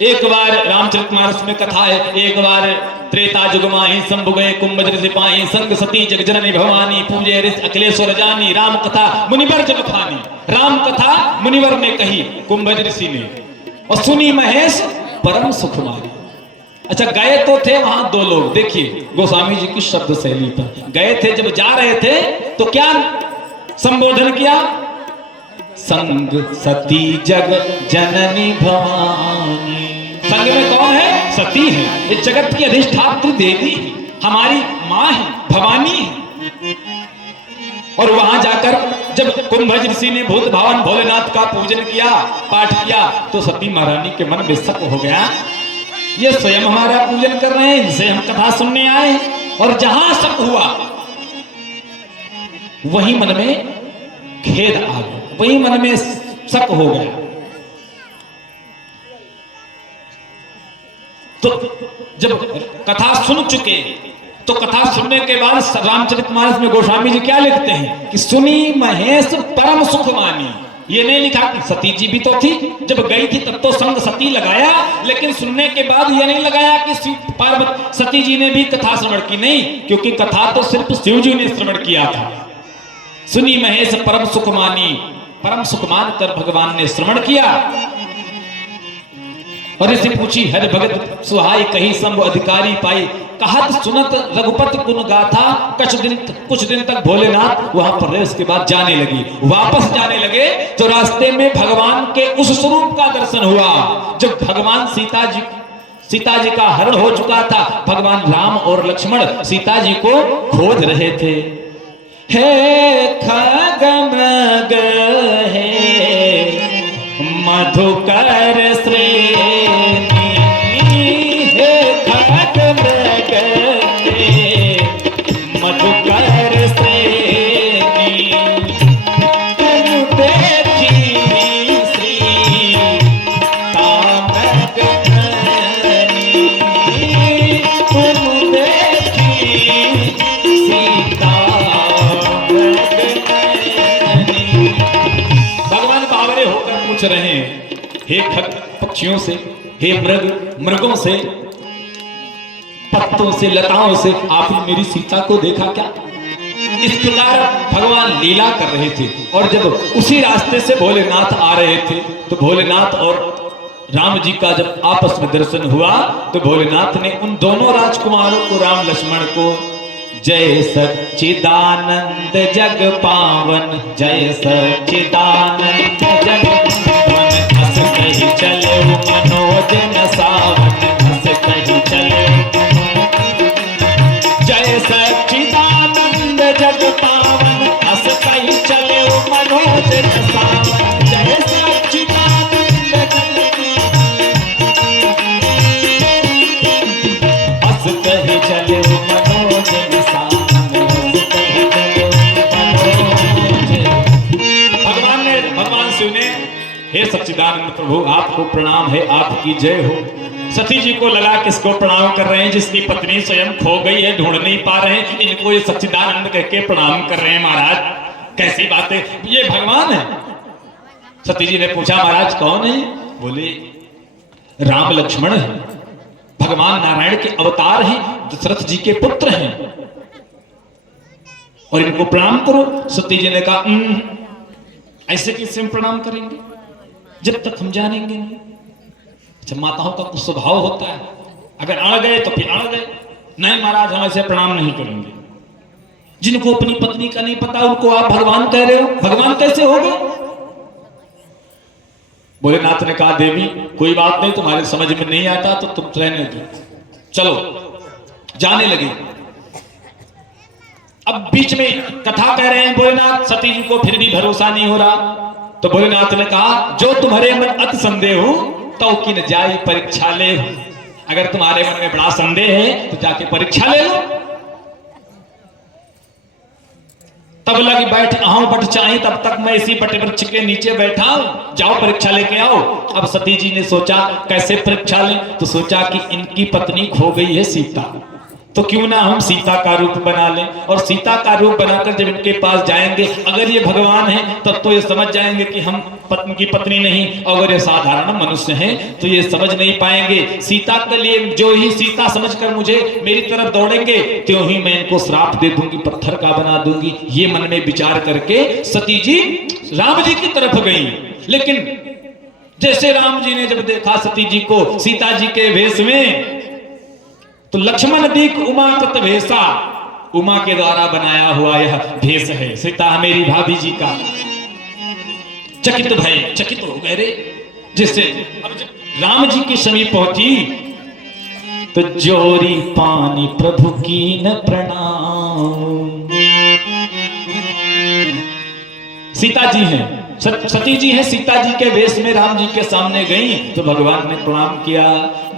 एक बार रामचरितमानस में कथा है, एक बार त्रेता जुग माहि शंभु गए कुंभज ऋषि पाहि, संग सती जग जननी भवानी, पूजे ऋषि अखिलेश्वर जानी, राम कथा मुनिवर जब खानी। राम कथा मुनिवर ने कही कुंभज ऋषि ने, और सुनी महेश परम सुख मारी। अच्छा, गए तो थे वहां दो लोग, देखिए गोस्वामी जी की शब्द शैली पर गए थे। जब जा रहे थे तो क्या संबोधन किया, संग सती जग जननी भवानी। संग में कौन है? सती है, ये जगत की अधिष्ठात्री देवी है, हमारी माँ है, भवानी है। और वहां जाकर जब कुंभज ऋषि ने भूत भावन भोलेनाथ का पूजन किया, पाठ किया, तो सती महारानी के मन में शक हो गया, ये स्वयं हमारा पूजन कर रहे हैं, इनसे हम कथा सुनने आए। और जहां शक हुआ वही मन में खेद आ गया, वही मन में शक हो गया। तो जब कथा सुन चुके, तो कथा सुनने के बाद रामचरितमानस में गोस्वामी जी क्या लिखते हैं कि सुनी महेश परम सुख मानी। ये नहीं लिखा कि सती जी भी तो थी, जब गई थी तब तो संग सती लगाया, लेकिन सुनने के बाद ये नहीं लगाया कि पार्वती सती जी ने भी कथा श्रवण की। नहीं, क्योंकि कथा तो सिर्फ शिव जी ने श्रवण किया था। सुनी महेश परम सुख मानी, परम सुख मान कर भगवान ने श्रवण किया। और इसे पूछी हर भगत सुहाई, कही शंभु अधिकारी पाई, कहत सुनत रघुपति गुण गाथा। कुछ दिन तक भोलेनाथ वहां पर रहे, उसके बाद जाने लगी। वापस जाने लगे तो रास्ते में भगवान के उस स्वरूप का दर्शन हुआ जब भगवान सीता जी का हरण हो चुका था। भगवान राम और लक्ष्मण सीता जी को खोज रहे थे। हे खगमग हे मधुकर श्रेणी, हे खगमग हे मधुकर श्रेणी। पक्षियों से, हे मृगों से, पत्तों से, लताओं से आपने मेरी सीता को देखा क्या? इस प्रकार भगवान लीला कर रहे थे। और जब उसी रास्ते से भोलेनाथ आ रहे थे तो भोलेनाथ और राम जी का जब आपस में दर्शन हुआ तो भोलेनाथ ने उन दोनों राजकुमारों को, राम लक्ष्मण को, जय सच्चिदानंद जग पावन, जय सच्चिदानंद जग पावन, हंस कही चले मनोजन सावन, हंस कही चले, जय सच्चिदानंद जग पावन, हंस कही चले मनोजन सावन, जय सच्चिदानंद हंस कही चले मनोजन सावन, हंस कही चले मनोजन। भगवान शिव ने, हे सच्चिदानंद प्रभु आपको प्रणाम है, आपकी जय हो। सती जी को लगा किसको प्रणाम कर रहे हैं? जिसकी पत्नी स्वयं खो गई है, ढूंढ नहीं पा रहे हैं, इनको ये सच्चिदानंद कह के प्रणाम कर रहे हैं। महाराज कैसी बात है, ये भगवान है। सती जी ने पूछा महाराज कौन है? बोले राम लक्ष्मण है, भगवान नारायण के अवतार हैं, दशरथ जी के पुत्र हैं, और इनको प्रणाम करो। सती जी ने कहा ऐसे कैसे हम प्रणाम करेंगे जब तक हम जानेंगे नहीं। अच्छा, माताओं का कुछ स्वभाव होता है, अगर अड़ गए तो फिर अड़ गए, नहीं महाराज हम ऐसे प्रणाम नहीं करेंगे। जिनको अपनी पत्नी का नहीं पता उनको आप भगवान कह रहे हो, भगवान कैसे होगा? भोलेनाथ ने कहा देवी कोई बात नहीं, तुम्हारे समझ में नहीं आता तो तुम रहने दो, चलो। जाने लगे। अब बीच में कथा कह रहे हैं भोलेनाथ, सती जी को फिर भी भरोसा नहीं हो रहा, तो भोलेनाथ ने कहा जो तुम्हारे मन अति संदेह हो तो किन जाई परीक्षा ले। अगर तुम्हारे मन में बड़ा संदेह है तो जाके परीक्षा ले लो। तब लगी बैठ अहूं बट चाहे, तब तक मैं इसी बटे वृक्ष के नीचे बैठा हूं, जाओ परीक्षा लेके आओ। अब सती जी ने सोचा कैसे परीक्षा लें, तो सोचा कि इनकी पत्नी खो गई है सीता, तो क्यों ना हम सीता का रूप बना लें, और सीता का रूप बनाकर जब इनके पास जाएंगे, अगर ये भगवान हैं तब तो ये समझ जाएंगे कि हम पत्नी की पत्नी नहीं, अगर ये साधारण मनुष्य हैं तो ये समझ नहीं पाएंगे। सीता के लिए जो ही सीता समझकर मुझे मेरी तरफ दौड़ेंगे त्यों ही मैं इनको श्राप दे दूंगी, पत्थर का बना दूंगी। ये मन में विचार करके सती जी राम जी की तरफ गई। लेकिन जैसे राम जी ने जब देखा सती जी को सीता जी के भेष में, तो लक्ष्मण दीक उमा कृत भेषा, उमा के द्वारा बनाया हुआ यह भेष है सीता मेरी भाभी जी का। चकित भय, चकित हो गए रे। जिससे अब जब राम जी के समीप पहुंची तो जोरी पानी प्रभु की न प्रणाम। सीता जी हैं, सती जी हैं, सीता जी के वेश में राम जी के सामने गई तो भगवान ने प्रणाम किया।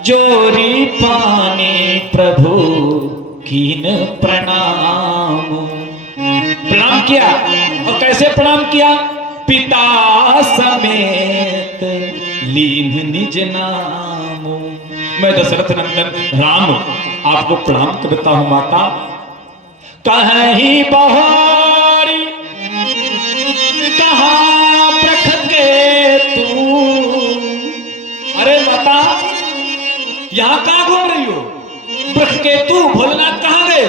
जोरी पानी प्रभु कीन प्रणाम, प्रणाम किया। और कैसे प्रणाम किया? पिता समेत लीन निज नाम। मैं दशरथ नंदन राम आपको प्रणाम करता हूं माता। कहीं बहारी कहाँ प्रख के तू, अरे माता यहां कहां घूम रही हो? प्रख के तू भोलेनाथ कहां गए?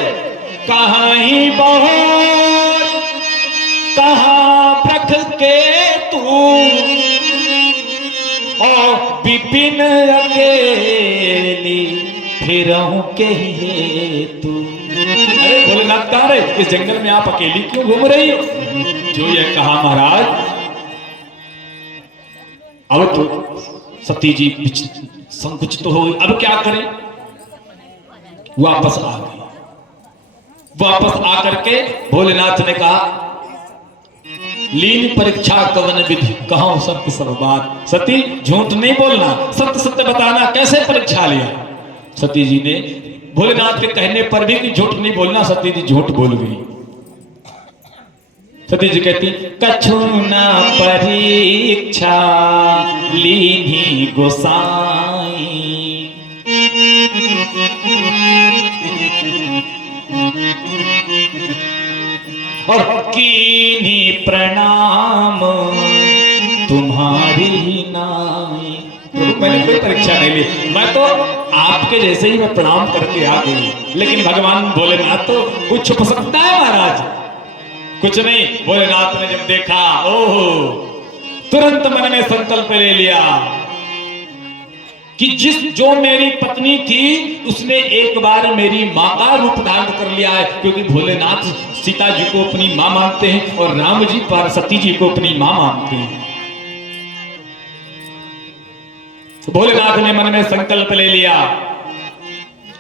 कहाँ ही बहार कहाँ प्रख के तू, और विपिन अकेली फिरहूं के हेतु। अरे भोलेनाथ कहां रहे? इस जंगल में आप अकेली क्यों घूम रही हो? जो ये कहा महाराज, अब तो सती जी संकुचित तो हो गई, अब क्या करें? वापस आ गई। वापस आकर के भोलेनाथ ने कहा लीन परीक्षा कवन विधि, कहो सत्य सब बात। सती झूठ नहीं बोलना, सत्य सत्य बताना, कैसे परीक्षा लिया? सती जी ने भोलेनाथ के कहने पर भी कि झूठ नहीं बोलना, सती जी झूठ बोल गई। सती जी कहती कछु न परीक्षा लीनी गोसाई, और कीनी प्रणाम तुम्हारी नाई। मैंने कोई परीक्षा नहीं ली, मैं तो आपके जैसे ही मैं प्रणाम करके आ गई। लेकिन भगवान भोलेनाथ तो कुछ छुप सकता है महाराज? कुछ नहीं। भोलेनाथ ने जब देखा, ओहो, तुरंत मन में संकल्प ले लिया कि जो मेरी पत्नी थी उसने एक बार मेरी मां का रूप धारण कर लिया है, क्योंकि भोलेनाथ सीता जी को अपनी मां मानते हैं और राम जी पार्वती जी को अपनी मां मानते हैं। तो भोलेनाथ ने मन में संकल्प ले लिया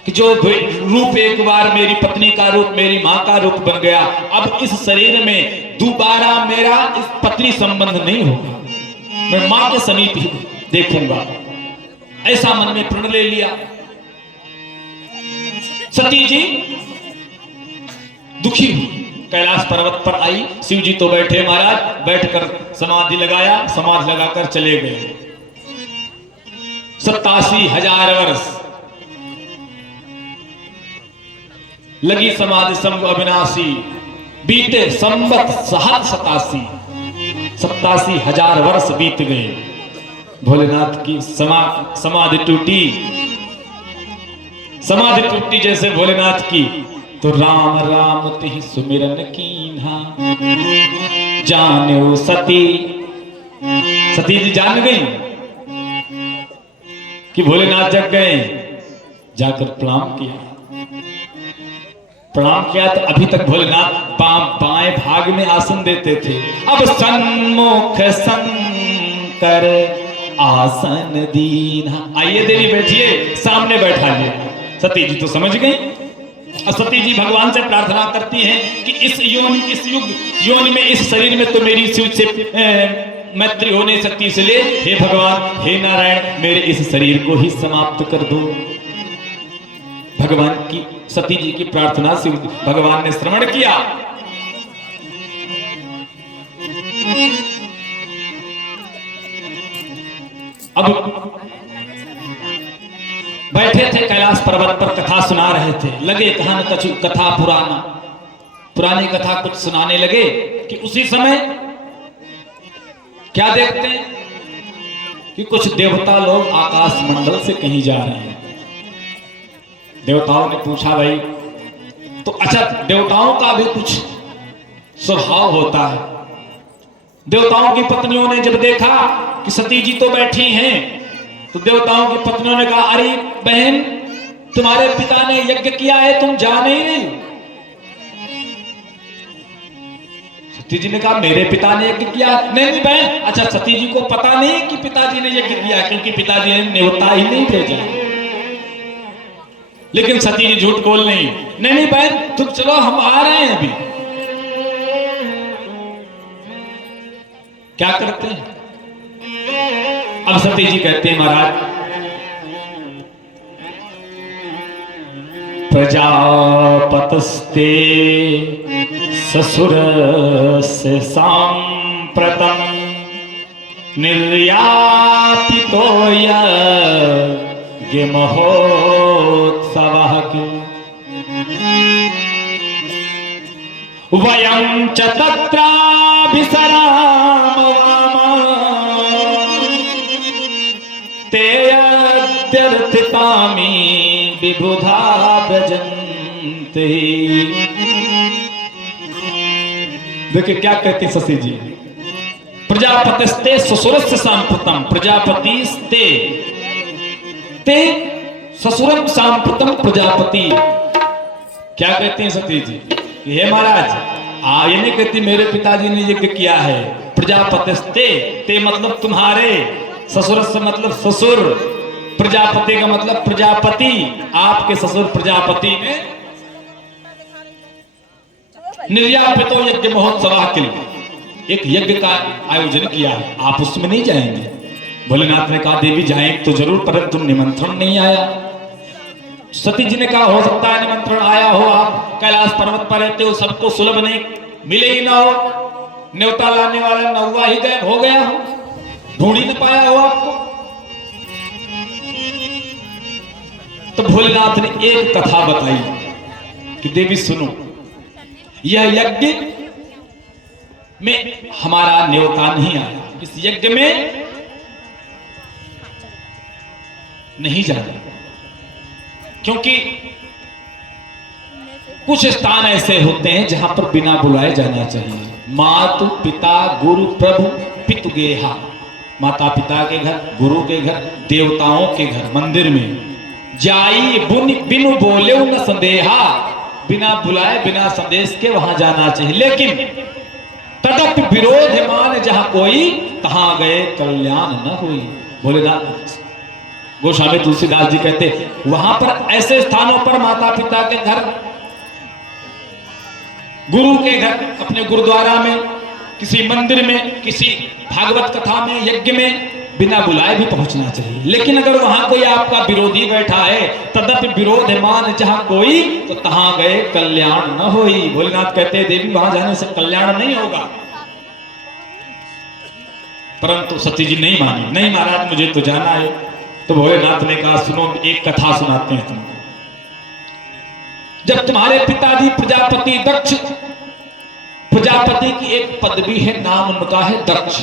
कि जो रूप एक बार मेरी पत्नी का रूप, मेरी मां का रूप बन गया, अब इस शरीर में दोबारा मेरा इस पत्नी संबंध नहीं होगा, मैं मां के समीप ही देखूंगा। ऐसा मन में प्रण ले लिया। सती जी दुखी हुई, कैलाश पर्वत पर आई। शिव जी तो बैठे महाराज, बैठकर समाधि लगाया, समाधि लगाकर चले गए। 87,000 वर्ष लगी समाधि संग अविनाशी, बीते संवत सहत 87,000 वर्ष बीत गए। भोलेनाथ की समाधि टूटी। समाधि टूटी जैसे भोलेनाथ की, तो राम राम तिहि सुमिरन कीन्हा, जानो सती। सती जी जान गई कि भोलेनाथ जग गए। जाकर प्रणाम किया। प्रणाम किया तो अभी तक भोलेनाथ बाएं भाग में आसन देते थे। अब सन्मुख शंकर आसन दीना, आइए देवी बैठिए, सामने बैठा लिया। सती जी तो समझ गई। और सती जी भगवान से प्रार्थना करती हैं कि इस योनि में, इस शरीर में तो मेरी शिव से मैत्री हो नहीं सकती, इसलिए हे भगवान, हे नारायण, मेरे इस शरीर को ही समाप्त कर दो। भगवान की, सती जी की प्रार्थना शिव भगवान ने श्रवण किया। अब बैठे थे कैलाश पर्वत पर, कथा सुना रहे थे। लगे कथा पुरानी कथा कुछ सुनाने लगे कि उसी समय क्या देखते हैं कि कुछ देवता लोग आकाश मंडल से कहीं जा रहे हैं। देवताओं ने पूछा, भाई तो अच्छा, देवताओं का भी कुछ स्वभाव होता है। देवताओं की पत्नियों ने जब देखा कि सती जी तो बैठी हैं, तो देवताओं की पत्नियों ने कहा, अरे बहन, तुम्हारे पिता ने यज्ञ किया है, तुम जा नहीं। सती जी ने कहा, मेरे पिता ने यज्ञ किया? नहीं बहन। अच्छा, सती जी को पता नहीं कि पिताजी ने यज्ञ किया, क्योंकि पिताजी ने न्योता ही नहीं भेजा। लेकिन सती जी झूठ बोल नहीं बहन, तुम चलो, हम आ रहे हैं अभी। क्या करते हैं? अब सती जी कहते हैं, महाराज, प्रजापतस्ते ससुर से सांप्रतम निर्यापितो यज्ञ महोत्सवः वयं च तत्राभिसरामः ते अत्यर्थितामि विबुधा व्रजन्ते। देखिए क्या कहती सती जी, प्रजापतिस्ते ससुरस्य सांप्रतम, प्रजापतिस्ते ते ससुरम सांप्रतम प्रजापति। क्या कहती हैं सती जी? हे महाराज, ये नहीं कहती मेरे पिताजी ने यज्ञ किया है। प्रजापतिस्ते, ते मतलब तुम्हारे, ससुर से मतलब ससुर, प्रजापति का मतलब प्रजापति, आपके ससुर प्रजापति ने निर्यापितो यज्ञ महोत्सव के लिए एक यज्ञ का आयोजन किया है, आप उसमें नहीं जाएंगे? भोलेनाथ ने कहा, देवी जाएं तो जरूर, परंतु निमंत्रण नहीं आया। सती जी ने कहा, हो सकता है निमंत्रण आया हो, आप कैलाश पर्वत पर रहते हो, सबको सुलभ नहीं मिले ही ना हो, न्योता लाने वाला नौवा ही गायब हो गया हो, ढूंढ ही न पाया हो आपको। तो भोलेनाथ ने एक कथा बताई कि देवी सुनो, यह यज्ञ में हमारा न्योता नहीं आया, इस यज्ञ में नहीं जाना, क्योंकि कुछ स्थान ऐसे होते हैं जहां पर बिना बुलाए जाना चाहिए। मातु पिता गुरु प्रभु पितु गेहा, माता पिता के घर, गुरु के घर, देवताओं के घर, मंदिर में जाई बिनु बोले न संदेहा, बिना बुलाए बिना संदेश के वहां जाना चाहिए। लेकिन तदप विरोध मान जहां कोई, तहां गए कल्याण न हुई। भोलेनाथ गोस्वामी तुलसीदास जी कहते वहां पर ऐसे स्थानों पर माता पिता के घर, गुरु के घर, अपने गुरुद्वारा में, किसी मंदिर में, किसी भागवत कथा में, यज्ञ में बिना बुलाए भी पहुंचना चाहिए। लेकिन अगर वहां कोई आपका विरोधी बैठा है, तदप विरोध मान जहां कोई, तो तहां गए कल्याण न होई। भोलेनाथ कहते हैं देवी वहां जाने से कल्याण नहीं होगा। परंतु सती जी नहीं मानी, नहीं महाराज मुझे तो जाना है। तो भोलेनाथ ने कहा सुनो, एक कथा सुनाते हैं तुमको। जब तुम्हारे पिताजी प्रजापति दक्ष, प्रजापति की एक पदवी है, नाम उनका है दक्ष।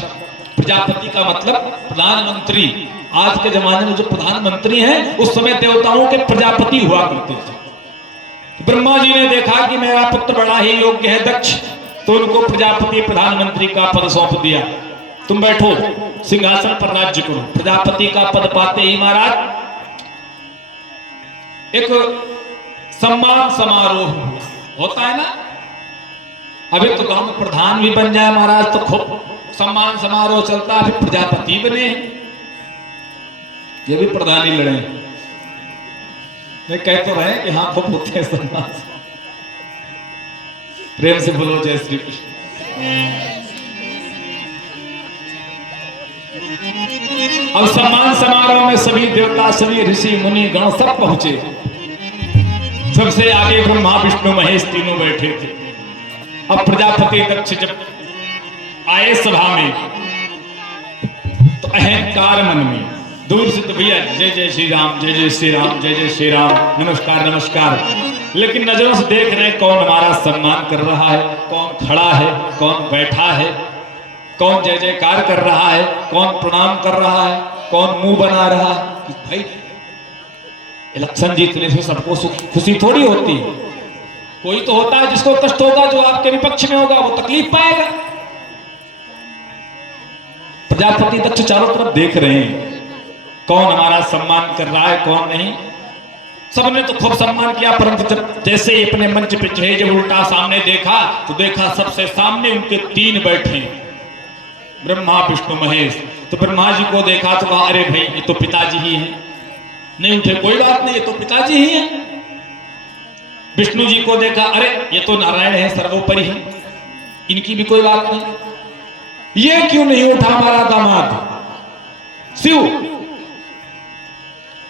प्रजापति का मतलब प्रधानमंत्री। आज के जमाने में जो प्रधानमंत्री हैं, उस समय देवताओं के प्रजापति हुआ करते थे। ब्रह्मा जी ने देखा कि मेरा पुत्र बड़ा ही योग्य है दक्ष, तो उनको प्रजापति प्रधानमंत्री का पद सौंप दिया। तुम बैठो सिंहासन पर राज्य करो। प्रजापति का पद पाते ही महाराज एक सम्मान समारोह होता है ना। अभी तो गांव में प्रधान भी बन जाए महाराज तो खूब सम्मान समारोह चलता है। अभी प्रजापति बने, ये भी प्रधान ही लड़े। मैं कह तो रहे कि हाँ खूब होते हैं सम्मान। प्रेम से बोलो जय श्री कृष्ण। अब सम्मान समारोह में सभी देवता, सभी ऋषि मुनि गण सब पहुंचे। सबसे आगे ब्रह्मा विष्णु महेश तीनों बैठे थे। अब प्रजापति दक्ष जब आए सभा में, तो अहंकार मन में, दूर से तो भैया जय जय श्री राम, जय जय श्री राम, जय जय श्री राम, नमस्कार नमस्कार, लेकिन नजरों से देख रहे कौन हमारा सम्मान कर रहा है, कौन खड़ा है, कौन बैठा है, कौन जय जयकार कर रहा है, कौन प्रणाम कर रहा है, कौन मुंह बना रहा है। भाई इलेक्शन जीतने से सबको खुशी थोड़ी होती है। कोई तो होता है जिसको कष्ट होगा, जो आपके विपक्ष में होगा वो तकलीफ पाएगा। प्रजापति दक्ष चारों तरफ देख रहे हैं कौन हमारा सम्मान कर रहा है, कौन नहीं। सबने तो खूब सम्मान किया, परंतु जब जैसे ही अपने मंच पे चढ़े, जब उल्टा सामने देखा तो देखा सबसे सामने उनके तीन बैठे, ब्रह्मा विष्णु महेश। तो ब्रह्मा जी को देखा तो कहा अरे भाई ये तो पिताजी ही हैं। नहीं उठे, कोई बात नहीं, ये तो पिताजी ही हैं। विष्णु जी को देखा, अरे ये तो नारायण है, सर्वोपरि है, इनकी भी कोई बात नहीं। ये क्यों नहीं उठा हमारा दामाद शिव।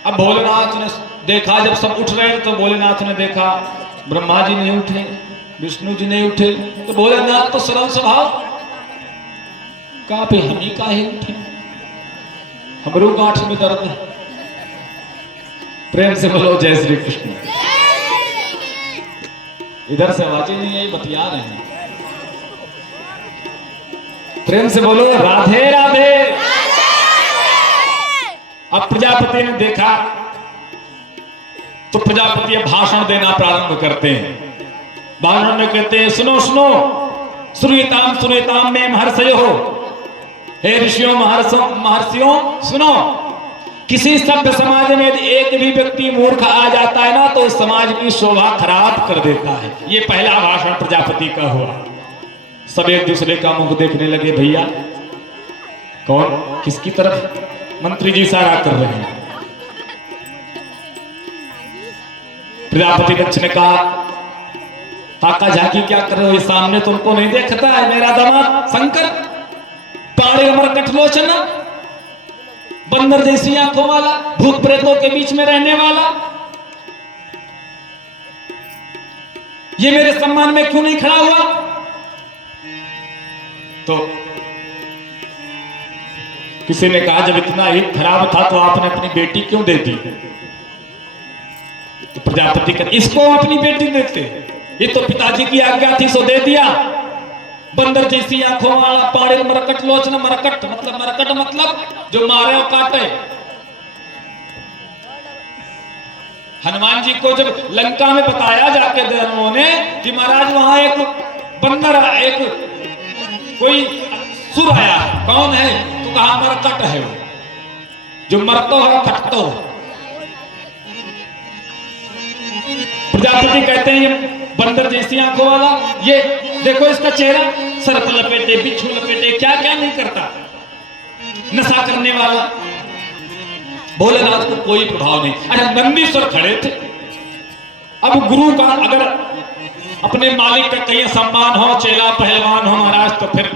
अब भोलेनाथ ने देखा, जब सब उठ रहे तो भोलेनाथ ने देखा ब्रह्मा जी नहीं उठे, विष्णु जी नहीं उठे, तो भोलेनाथ तो सरल स्वभाव कहा पे हम ही काहे उठे, हमरो गांठ में दर्द है। प्रेम से बोलो जय श्री कृष्ण। इधर से आवाजें नहीं आई, बतिया रहे हैं। प्रेम से बोलो राधे राधे। अब प्रजापति ने देखा तो प्रजापति अब भाषण देना प्रारंभ करते हैं। भाषण में कहते हैं सुनो सुनो, श्रूयताम श्रूयताम में महर्षयो, हे ऋषियों महर्षियों सुनो। किसी सभ्य समाज में यदि एक भी व्यक्ति मूर्ख आ जाता है ना, तो उस समाज की शोभा खराब कर देता है। ये पहला भाषण प्रजापति का हुआ। सब एक दूसरे का मुख देखने लगे, भैया कौन किसकी तरफ, मंत्री जी इशारा कर रहे हैं। प्रजापति दक्ष ने कहा ताका झाकी क्या कर रहे हो, सामने तुमको नहीं देखता है मेरा दामाद शंकर, पाड़े मरकट लोचन, बंदर जैसी आंखों वाला, भूत प्रेतों के बीच में रहने वाला, ये मेरे सम्मान में क्यों नहीं खड़ा हुआ। तो किसी ने कहा जब इतना ही खराब था तो आपने अपनी बेटी क्यों दे दी। तो प्रजापति कहते इसको अपनी बेटी देते, ये तो पिताजी की आज्ञा थी सो दे दिया। बंदर जैसी आंखों वाला, पाड़े मरकट लोचन, मरकट मतलब जो मारे और काटे, हनुमान जी को जब लंका में बताया जाके दानवों ने कि महाराज वहां एक बंदर, एक कोई सुर आया, कौन है? तो कहा मरकट है वो, जो मरतो है कटतो। प्रजापति कहते हैं ये बंदर जैसी आंखों वाला, ये देखो इसका चेहरा, सर्प लपेटे, बिच्छू लपेटे, क्या क्या नहीं करता, नशा करने वाला। भोलेनाथ को कोई प्रभाव नहीं। अरे नंदीश्वर खड़े थे। अब गुरु का अगर अपने मालिक का कहीं सम्मान हो, चेला पहलवान हो महाराज, तो फिर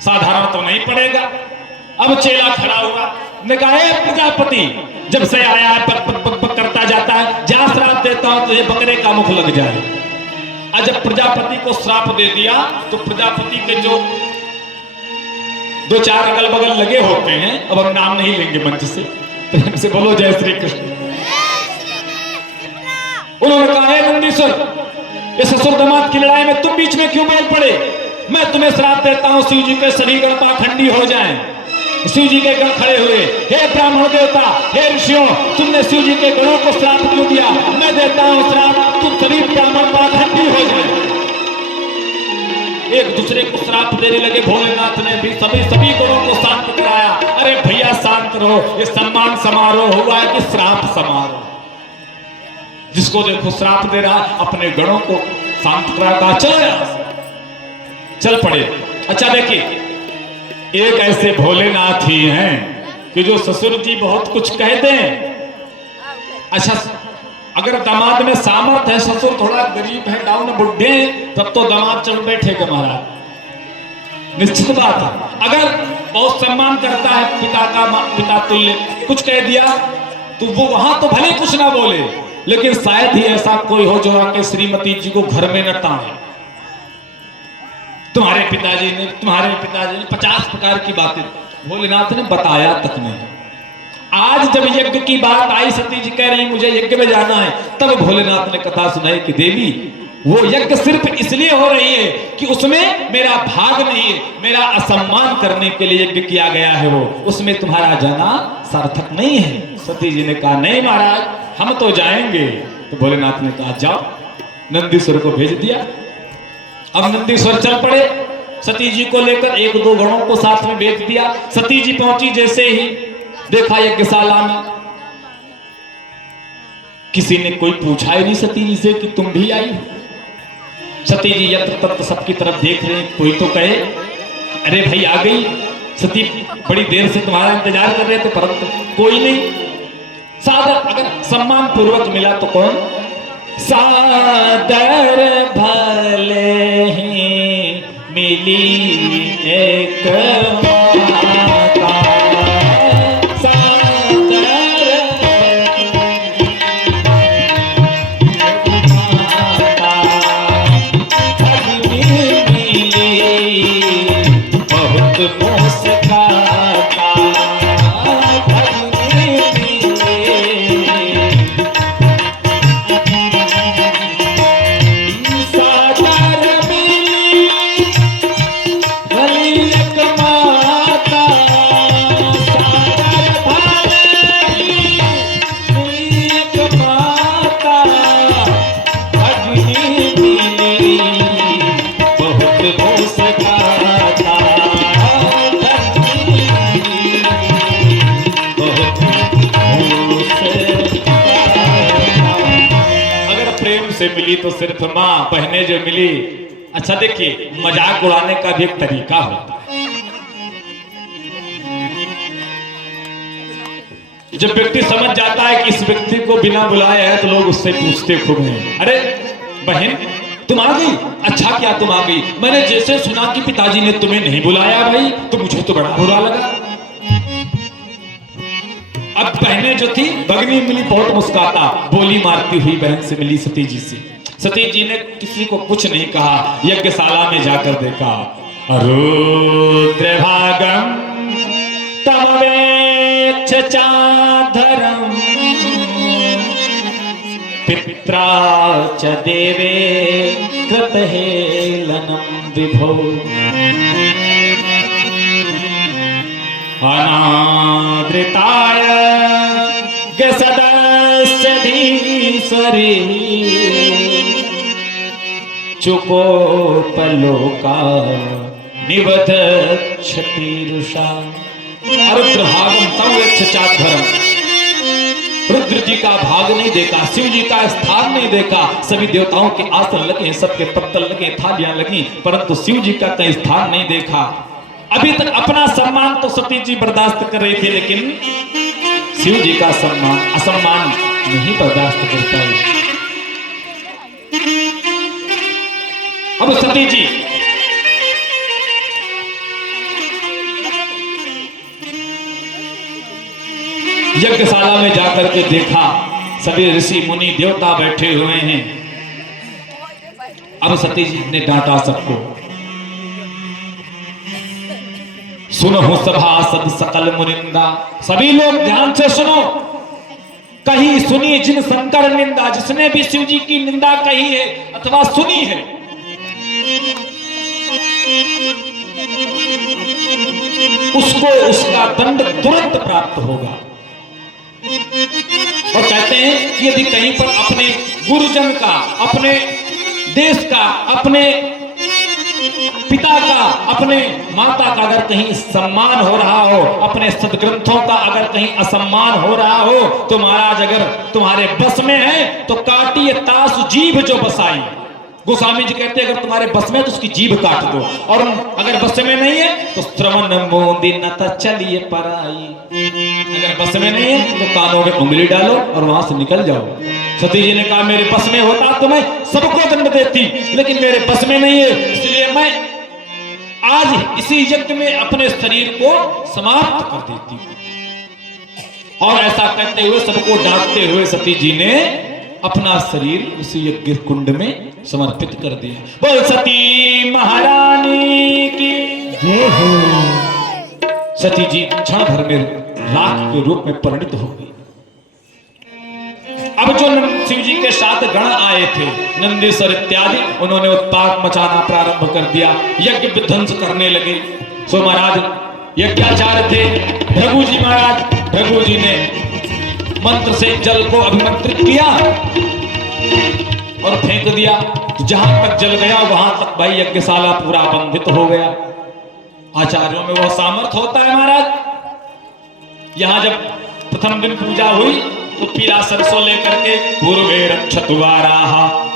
साधारण तो नहीं पड़ेगा। अब चेला खड़ा हुआ, ने कहा प्रजापति, जब से आया है पक पक पक पक करता जाता है, जा श्राप देता हूं तुझे बकरे का मुख लग जाए। और जब प्रजापति को श्राप दे दिया तो प्रजापति के जो दो चार अगल बगल लगे होते हैं, अब हम नाम नहीं लेंगे मंच से, प्रेम से बोलो जय श्री कृष्ण। उन्होंने कहा है नंदीश्वर, ये ससुर दामाद की लड़ाई में तुम बीच में क्यों बोल पड़े? मैं तुम्हें श्राप देता हूं शिव जी के सभी गण पाखंडी हो जाएं। शिव जी के गण खड़े हुए, हे ब्राह्मण देवता, हे ऋषियों, तुमने शिव जी के गणों को श्राप क्यों दिया? मैं देता हूं श्राप, तुम सभी ब्राह्मण पाखंडी हो जाएं। एक दूसरे को श्राप देने लगे। भोलेनाथ ने भी सभी गणों को शांत कराया। अरे भैया शांत रहो, ये सम्मान समारोह हुआ है कि श्राप समारोह? जिसको देखो श्राप दे रहा, अपने गणों को शांत करा, चलो चल पड़े। अच्छा देखिए, एक ऐसे भोलेनाथ ही हैं कि जो ससुर जी बहुत कुछ कह दें। अच्छा, अगर दामाद में सामर्थ है, ससुर थोड़ा गरीब है, डाउन बुढ़े हैं, तब तो दामाद चढ़ बैठेगा महाराज, निश्चित बात है। अगर बहुत सम्मान करता है पिता का, पिता तुल्य, कुछ कह दिया तो वो वहां तो भले कुछ ना बोले, लेकिन शायद ही ऐसा कोई हो जो आके श्रीमती जी को घर में न ताने। तुम्हारे पिताजी ने 50 प्रकार की बातें भोलेनाथ ने बताया तक नहीं। आज जब यज्ञ की बात आई, सती जी कह रही मुझे यज्ञ में जाना है, तब भोलेनाथ ने कथा सुनाई कि देवी वो यज्ञ सिर्फ इसलिए हो रही है कि उसमें मेरा भाग नहीं है, मेरा असम्मान करने के लिए यज्ञ किया गया है, वो उसमें तुम्हारा जाना सार्थक नहीं है। सती जी ने कहा नहीं महाराज, हम तो जाएंगे। तो भोलेनाथ ने कहा जाओ, नंदीश्वर को भेज दिया। अब नंदीश्वर चल पड़े सती जी को लेकर, एक दो गणों को साथ में भेज दिया। सती जी पहुंची, जैसे ही देखा यज्ञशाला में, किसी ने कोई पूछा ही नहीं सती जी से कि तुम भी आई। सती जी यत्र तत्र सबकी तरफ देख रहे हैं, कोई तो कहे अरे भाई आ गई। सती बड़ी देर से तुम्हारा इंतजार कर रहे थे, परंतु कोई नहीं। सादर अगर सम्मान पूर्वक मिला तो कौन? सादर भले ही मिली एक माता, सादर माता भगनी मिली बहुत मुस्काता, भगनी से मिली तो सिर्फ माँ, बहनें जो मिली। अच्छा देखिए, मजाक उड़ाने का भी एक तरीका होता है। जब व्यक्ति समझ जाता है कि इस व्यक्ति को बिना बुलाए है, तो लोग उससे पूछते खूब हैं, अरे बहन तुम आ गई? अच्छा क्या तुम आ गई? मैंने जैसे सुना कि पिताजी ने तुम्हें नहीं बुलाया भाई, तो मुझे तो बड़ा बुरा लगा। अब बहनें जो थी, भगनी मिली बहुत मुस्काता, बोली मारती हुई बहन से मिली सती जी से। सती जी ने किसी को कुछ नहीं कहा, यज्ञशाला में जाकर देखा, रुद्र भागम तमवेक्ष चाधरम पित्रा च देवे कृतहेलनम विभो अनादृताय सदस्य शरीर चुको पलोका निवध क्षतिरुषा। रुद्र भागम तव चाधरम, रुद्र जी का भाग नहीं देखा, शिव जी का स्थान नहीं देखा। सभी देवताओं के आसन लगे, सबके पत्तल लगे, थालियां लगी, परंतु शिव जी का कहीं स्थान नहीं देखा। अभी तक अपना सम्मान तो सती जी बर्दाश्त कर रही थी, लेकिन शिव जी का सम्मान असम्मान नहीं बर्दाश्त कर पाई। अब सती जी यज्ञशाला में जाकर के देखा, सभी ऋषि मुनि देवता बैठे हुए हैं। अब सती जी ने डांटा सबको, सुनो सभासद सकल मुनिंदा। सभी लोग ध्यान से सुनो, कहीं सुनी जिन शंकर निंदा। जिसने भी शिव जी की निंदा कही है अथवा सुनी है, उसको उसका दंड तुरंत प्राप्त होगा। और कहते हैं कि यदि कहीं पर अपने गुरुजन का, अपने देश का, अपने पिता का, अपने माता का अगर कहीं सम्मान हो रहा हो, अपने सदग्रंथों का अगर कहीं असम्मान हो रहा हो, तो महाराज अगर तुम्हारे बस में है तो काटिए तासु जीभ जो बसाई। गोस्वामी जी कहते हैं अगर तुम्हारे बस में तो उसकी जीभ काट दो, और अगर बस में नहीं है तो श्रवण मोदी न चलिए पराई। अगर बस में नहीं है तो कानों में उंगली डालो और वहां से निकल जाओ। सती जी ने कहा मेरे बस में होता तो मैं सबको दंड देती, लेकिन मेरे बस में नहीं है, इसलिए मैं आज इसी यज्ञ में अपने शरीर को समाप्त कर देती हूं। और ऐसा कहते हुए सबको डांटते हुए सती जी ने अपना शरीर उसी यज्ञ कुंड में समर्पित कर दिया। बोल सती महारानी की जय हो। सती जी क्षण भर में राख के रूप में परिणित हो गई। अब जो शिव जी के साथ गण आए थे, नंदीश्वर इत्यादि, उन्होंने उत्पात मचाना प्रारंभ कर दिया, यज्ञ विध्वंस करने लगे। सो महाराज यज्ञाचार्य थे भृगु जी महाराज, भृगु जी ने मंत्र से जल को अभिमंत्रित किया और फेंक दिया। जहां तक जल गया वहां तक भाई यज्ञशाला पूरा बंधित हो गया। आचार्यों में वह सामर्थ्य होता है महाराज। यहां जब प्रथम दिन पूजा हुई तो पीला सरसों लेकर के पूर्वे रक्षतुवाराः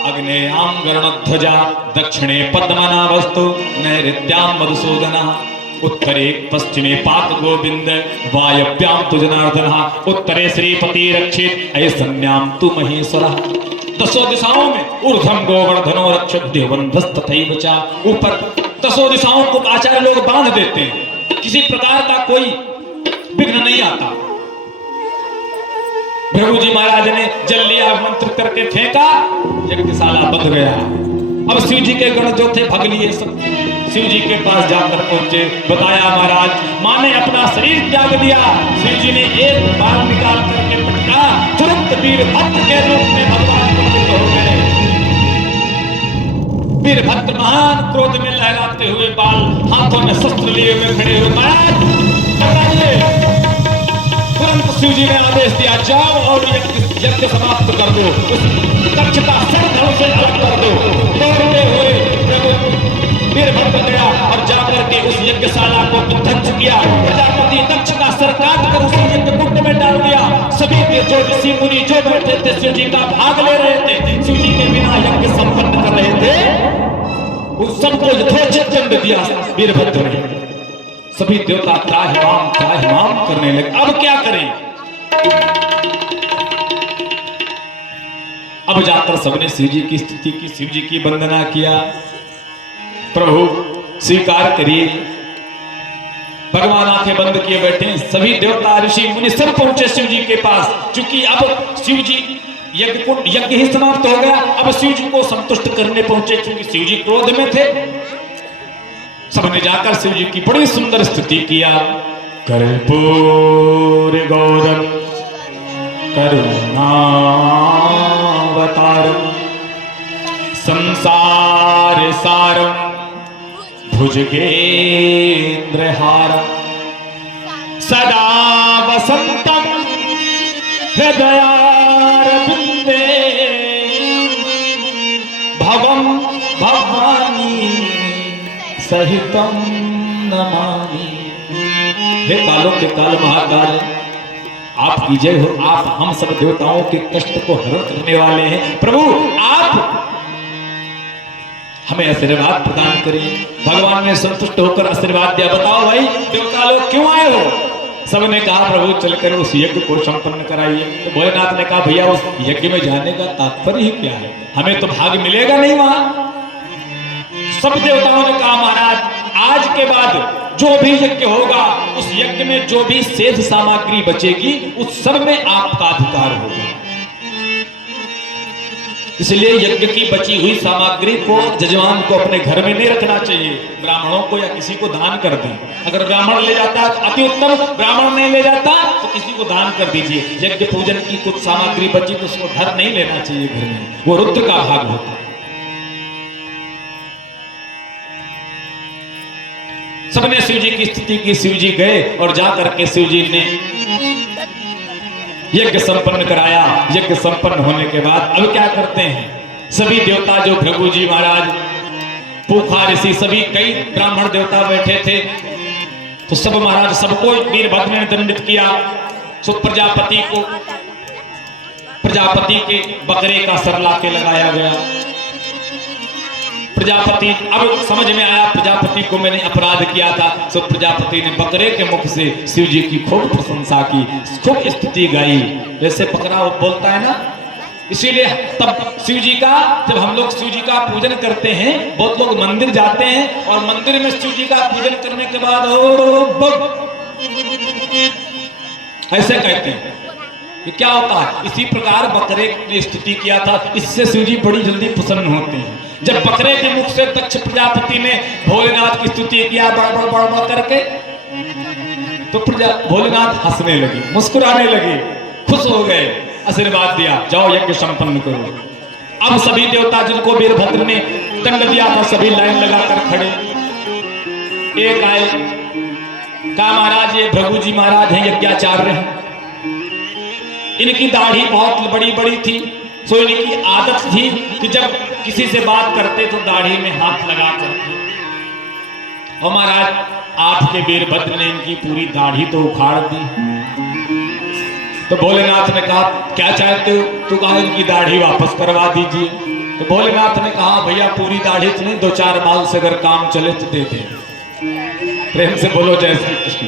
अग्नेयां गरुणध्वजा दक्षिणे पद्मनाभस्तु नैऋत्यां मधुसूदनः उत्तरे पश्चिमे पात गोविंद वायव्यां तु जनार्दनः उत्तरे श्रीपति रक्षित ऐसन्यां तु महेश्वरः। दसों दिशाओं में ऊर्ध्वं गोवर्धनो रक्षक देवबंधस्तथैव च। ऊपर दसों दिशाओं को आचार्य लोग बांध देते हैं, किसी प्रकार का कोई विघ्न नहीं आता। भृगु जी महाराज ने जल लिया, मंत्र करके फेंका, यज्ञशाला बंध गया। अब शिव जी के गण जो थे भग लिए सब, शिव जी के पास जाकर पहुंचे, बताया महाराज मां ने अपना शरीर त्याग दिया। शिव जी ने एक बार निकाल करके पटका, तुरंत वीरभद्र के रूप में भगवान प्रकट हो गए। वीरभद्र महान क्रोध में लहराते हुए बाल, हाथों में शस्त्र लिए हुए खड़े हुए, महाराज तुरंत शिव जी ने आदेश दिया जाओ और यज्ञ समाप्त कर दो, उस कक्ष का सर धड़ से अलग कर दो। दौड़ते हुए वीरभद्र गया और जाकर के उस यज्ञशाला को विध्वंस किया। प्रजापति दक्ष का सर काट कर उसी यज्ञ कुंड में डाल दिया। सभी जो ऋषि मुनि जो बैठे थे शिव जी का भाग ले रहे थे, शिव जी के बिना यज्ञ संपन्न कर रहे थे, उन सबको यथोचित दंड दिया वीरभद्र ने। सभी देवता त्राहिमाम करने लगे। अब क्या करें? अब जाकर सबने शिव जी की स्तुति की, शिव जी की वंदना किया। प्रभु स्वीकार करिए। भगवान आंखें बंद किए बैठे, सभी देवता ऋषि मुनि सब पहुंचे शिव जी के पास। क्योंकि अब शिव जी यज्ञ ही समाप्त हो गया, अब शिव जी को संतुष्ट करने पहुंचे, क्योंकि शिव जी क्रोध में थे। सबने जाकर शिव जी की बड़ी सुंदर स्तुति किया। कर्पूर गौरम करुणावतारम संसार सारम भुजगेन्द्रहारम सदा वसंतम हृदयारविंदे भवानी सहितम नमामि। हे कालों के काल महाकाल, आपकी जय हो। आप हम सब देवताओं के कष्ट को हरण करने वाले हैं। प्रभु आप हमें आशीर्वाद प्रदान करें। भगवान ने संतुष्ट होकर आशीर्वाद दिया। बताओ भाई देवता लोग क्यों आए हो? सबने कहा प्रभु चलकर उस यज्ञ को संपन्न कराइए। तो भोलेनाथ ने कहा भैया उस यज्ञ में जाने का तात्पर्य ही क्या है? हमें तो भाग मिलेगा नहीं वहां। सब देवताओं ने कहा महाराज आज के बाद जो भी यज्ञ होगा उस यज्ञ में जो भी शेष सामग्री बचेगी उस सब में आपका अधिकार होगा। इसलिए यज्ञ की बची हुई सामग्री को जजमान को अपने घर में नहीं रखना चाहिए, ब्राह्मणों को या किसी को दान कर दें। अगर ब्राह्मण ले जाता है तो अति उत्तम, ब्राह्मण नहीं ले जाता तो किसी को दान कर दीजिए। यज्ञ पूजन की कुछ सामग्री बची तो उसको घर नहीं लेना चाहिए घर में, वो रुद्र का भाग होता है। सबने शिव जी की स्तुति की। शिव जी गए और जाकर के शिव जी ने यज्ञ संपन्न कराया। यज्ञ संपन्न होने के बाद अब क्या करते हैं? सभी देवता जो भृगु जी महाराज, पूखा ऋषि, सभी कई ब्राह्मण देवता बैठे थे, तो सब महाराज सबको वीरभद्र ने दंडित किया। सो प्रजापति को प्रजापति के बकरे का सर लाके लगाया गया। प्रजापति अब समझ में आया प्रजापति को मैंने अपराध किया था। सो प्रजापति ने बकरे के मुख से शिव जी की खूब प्रशंसा की, खूब स्तुति गाई। जैसे बकरा वो बोलता है ना, इसीलिए तब शिव जी का, जब हम लोग शिव जी का पूजन करते हैं, बहुत लोग मंदिर जाते हैं और मंदिर में शिव जी का पूजन करने के बाद ऐसे कहते हैं। ये क्या होता है? इसी प्रकार बकरे ने स्तुति किया था, इससे शिव जी बड़ी जल्दी प्रसन्न होते हैं। जब बकरे के मुख से दक्ष प्रजापति ने भोलेनाथ की स्तुति किया बड़ बड़ करके, तो भोलेनाथ हंसने लगे, मुस्कुराने लगे, खुश हो गए, आशीर्वाद दिया जाओ यज्ञ संपन्न करो। अब सभी देवता जिनको वीरभद्र ने दंड दिया था सभी लाइन लगाकर खड़े। एक आए, कहा महाराज ये भृगु जी महाराज हैं, यज्ञाचार्य हैं। इनकी दाढ़ी बहुत बड़ी बड़ी थी। सो इनकी आदत थी कि जब किसी से बात करते तो दाढ़ी में हाथ लगा करते। और महाराज आपके वीरभद्र ने इनकी पूरी दाढ़ी तो उखाड़ दी। तो भोलेनाथ ने कहा क्या चाहते हो? तो कहा इनकी दाढ़ी वापस करवा दीजिए। तो भोलेनाथ ने कहा भैया पूरी दाढ़ी तो नहीं, 2-4 माल से अगर काम चले तो दे दे। प्रेम से बोलो जय श्री कृष्ण।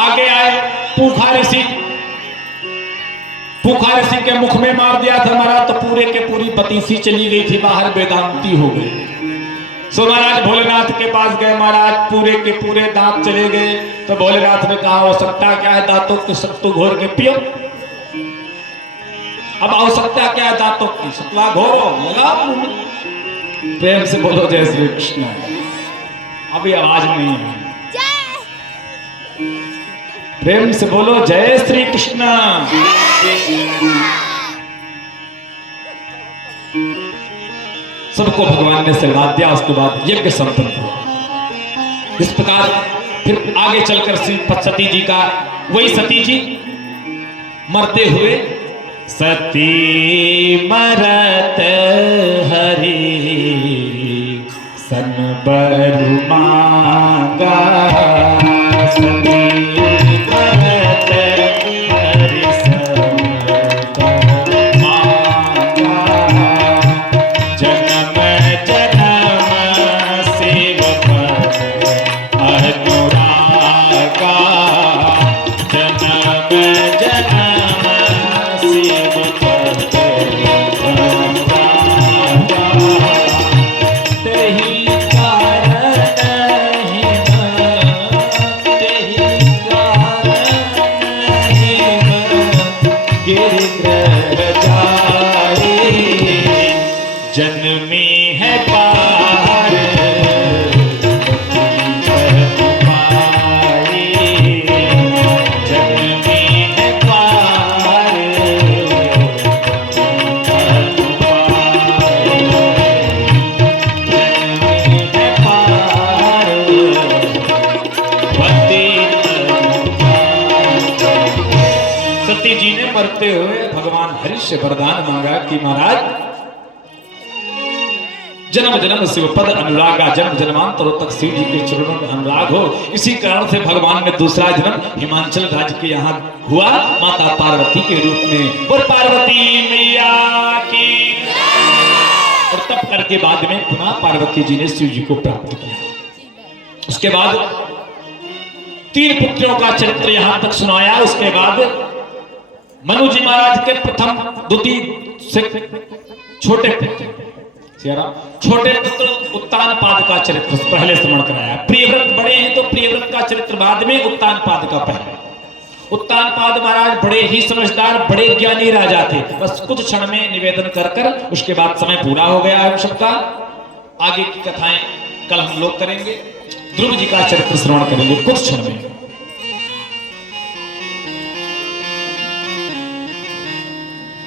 आगे आए पूखा ऋषि। पूखा ऋषि के मुख में मार दिया था महाराज, तो पूरे के पूरी बतीसी चली गई थी बाहर, वेदांती हो गई। सो महाराज भोलेनाथ के पास गए, महाराज पूरे के पूरे दांत चले गए। तो भोलेनाथ ने कहा आवश्यकता क्या है? दांतों की सत्तू घोर के पियो। अब आवश्यकता क्या है? दांतों की सत्तुआ घोरो, लगा मुंह में। प्रेम से बोलो जय श्री कृष्ण। अभी आवाज नहीं है, प्रेम से बोलो जय श्री कृष्ण। सबको भगवान ने आशीर्वाद दिया। उसके बाद यज्ञ संपन्न हुआ। इस प्रकार फिर आगे चलकर श्री सती जी का, वही सती जी मरते हुए, सती मरत हरि सन बरु मांगा, सती मरते हुए भगवान हरि से वरदान मांगा कि महाराज जन्म जन्म शिव पद अनुरागा, जन्म जन्मांतरों तक शिव जी के चरणों में अनुराग हो। इसी कारण से भगवान ने दूसरा जन्म हिमाचल राज्य के यहाँ हुआ माता पार्वती के रूप में। और पार्वती मैया की, और तब करके बाद में पुनः पार्वती जी ने शिव जी को प्राप्त किया। उसके बाद 3 पुत्रों का चरित्र यहां तक सुनाया। उसके बाद मनु जी महाराज के प्रथम द्वितीय से छोटे पुत्र उत्तानपाद का चरित्र पहले स्मरण कराया। प्रियव्रत बड़े हैं तो प्रियव्रत का चरित्र बाद में, उत्तानपाद का पहले। उत्तानपाद महाराज बड़े ही समझदार, बड़े ज्ञानी राजा थे। बस कुछ क्षण में निवेदन कर कर उसके बाद समय पूरा हो गया है सबका। आगे की कथाएं कल हम लोग करेंगे। ध्रुव जी का चरित्र श्रवण करेंगे कुछ क्षण में।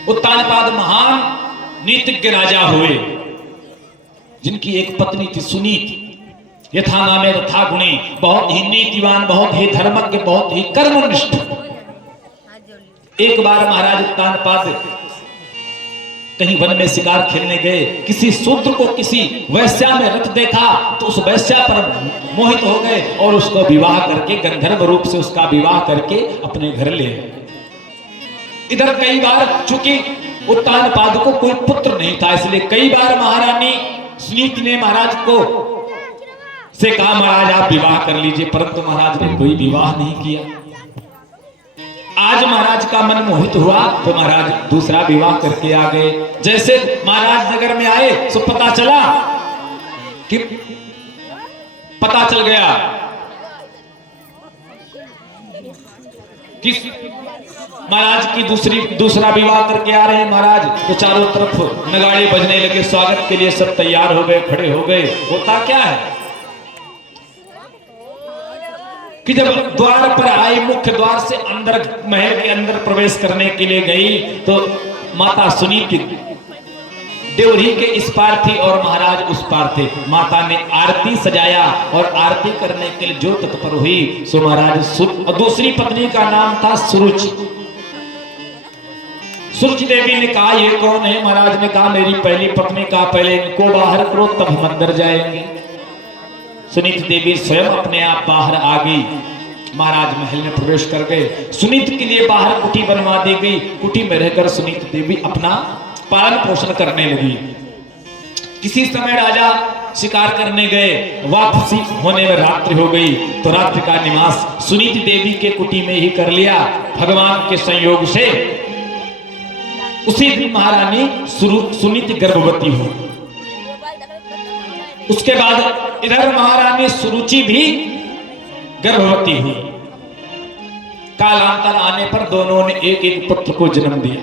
उत्तानपाद महान नीतिज्ञ राजा हुए, जिनकी एक पत्नी थी सुनीति। यथा नामे तथा गुणी, बहुत ही नीतिवान, बहुत ही धर्मज्ञ, बहुत ही कर्मनिष्ठ। एक बार महाराज उत्तानपाद कहीं वन में शिकार खेलने गए। किसी शूद्र को किसी वैश्या में रथ देखा तो उस वैश्या पर मोहित हो गए और उसको विवाह करके, गंधर्व रूप से उसका विवाह करके अपने घर ले आए। इधर कई बार, चूंकि उत्तानपाद को कोई पुत्र नहीं था, इसलिए कई बार महारानी सुनीति ने महाराज को से कहा महाराज आप विवाह कर लीजिए, परंतु महाराज ने कोई विवाह नहीं किया। आज महाराज का मन मोहित हुआ तो महाराज दूसरा विवाह करके आ गए। जैसे महाराज नगर में आए तो पता चल गया कि महाराज की दूसरा विवाह करके आ रहे हैं महाराज। तो चारों तरफ नगाड़े बजने लगे, स्वागत के लिए सब तैयार हो गए, खड़े हो गए। होता क्या है कि जब द्वार पर आई, मुख्य द्वार से अंदर महल के अंदर प्रवेश करने के लिए गई तो माता सुनीति देवरी के इस पार थी और महाराज उस पार थे। माता ने आरती सजाया और आरती करने के लिए जो तत्पर हुई सो महाराज और दूसरी पत्नी का नाम था सुरुचि। सुरुचि देवी ने कहा ये कौन है? महाराज ने कहा मेरी पहली पत्नी। का पहले इनको बाहर करो तब हम अंदर जाएंगे। सुनीति देवी स्वयं अपने आप बाहर आ गई। महाराज महल में प्रवेश कर गए। सुनीति के लिए बाहर कुटी बनवा दी गई। कुटी में रहकर सुनीति देवी अपना पालन पोषण करने लगी। किसी समय राजा शिकार करने गए, वापसी होने में रात्रि हो गई तो रात्रि का निवास सुनीति देवी के कुटी में ही कर लिया। भगवान के संयोग से उसी दिन महारानी सुनीति गर्भवती हुई। उसके बाद इधर महारानी सुरुचि भी गर्भवती हुई। कालांतर आने पर दोनों ने एक एक पुत्र को जन्म दिया।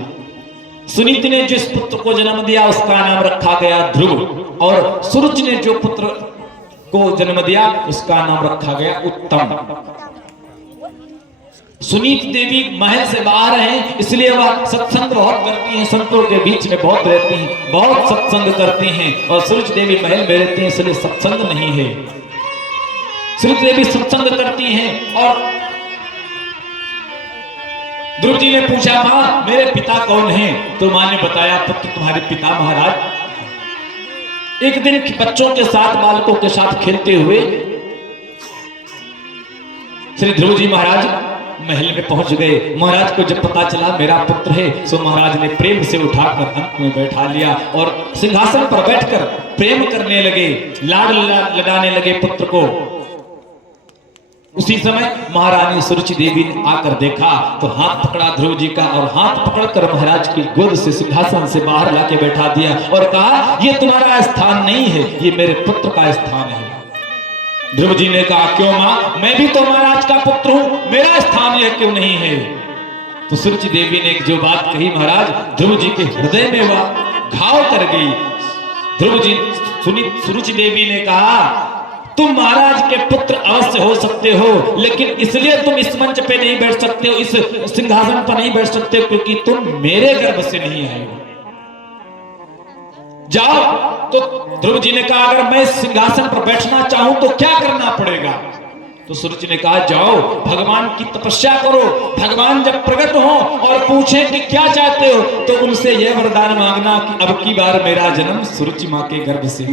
सुनीति ने जिस पुत्र को जन्म दिया उसका नाम रखा गया ध्रुव, और सुरुचि ने जो पुत्र को जन्म दिया उसका नाम रखा गया उत्तम। सुनीति देवी महल से बाहर हैं, इसलिए वह सत्संग बहुत करती हैं, संतों के बीच में बहुत रहती हैं, बहुत सत्संग करती हैं। और सुरुचि देवी महल में रहती हैं, इसलिए सत्संग नहीं है। सुरुचि देवी सत्संग करती हैं। और ध्रुव जी ने पूछा मां मेरे पिता कौन हैं? तो मां ने बताया पुत्र तुम्हारे पिता महाराज एक दिन बच्चों के साथ, बालकों के साथ खेलते हुए श्री ध्रुव जी महाराज महल में पहुंच गए। महाराज को जब पता चला मेरा पुत्र है सो महाराज ने प्रेम से उठाकर अंक में बैठा लिया और सिंहासन पर बैठकर प्रेम करने लगे, लाड लगाने लगे पुत्र को। उसी समय महारानी सुरुचि देवी ने आकर देखा तो हाथ पकड़ा ध्रुव जी का और हाथ पकड़कर महाराज की गोद से सिंहासन से बाहर लाके बैठा दिया और कहा ये तुम्हारा स्थान नहीं है, ये मेरे पुत्र का स्थान है। ध्रुव जी ने कहा क्यों मां, मैं भी तो महाराज का पुत्र हूं, मेरा स्थान यह क्यों नहीं है? तो सुरुचि देवी ने जो बात कही महाराज ध्रुव जी के हृदय में वह घाव कर गई। ध्रुव जी सुरुचि देवी ने कहा तुम महाराज के पुत्र अवश्य हो सकते हो, लेकिन इसलिए तुम इस मंच पे नहीं बैठ सकते हो, इस सिंहासन पर नहीं बैठ सकते हो क्योंकि तुम मेरे गर्भ से नहीं आए हो। जाओ। तो ध्रुव जी ने कहा अगर मैं सिंहासन पर बैठना चाहूं तो क्या करना पड़ेगा? तो सूरज ने कहा जाओ भगवान की तपस्या करो, भगवान जब प्रकट हो और पूछे कि क्या चाहते हो तो उनसे यह वरदान मांगना कि अब की बार मेरा जन्म सूरज माँ के गर्भ से।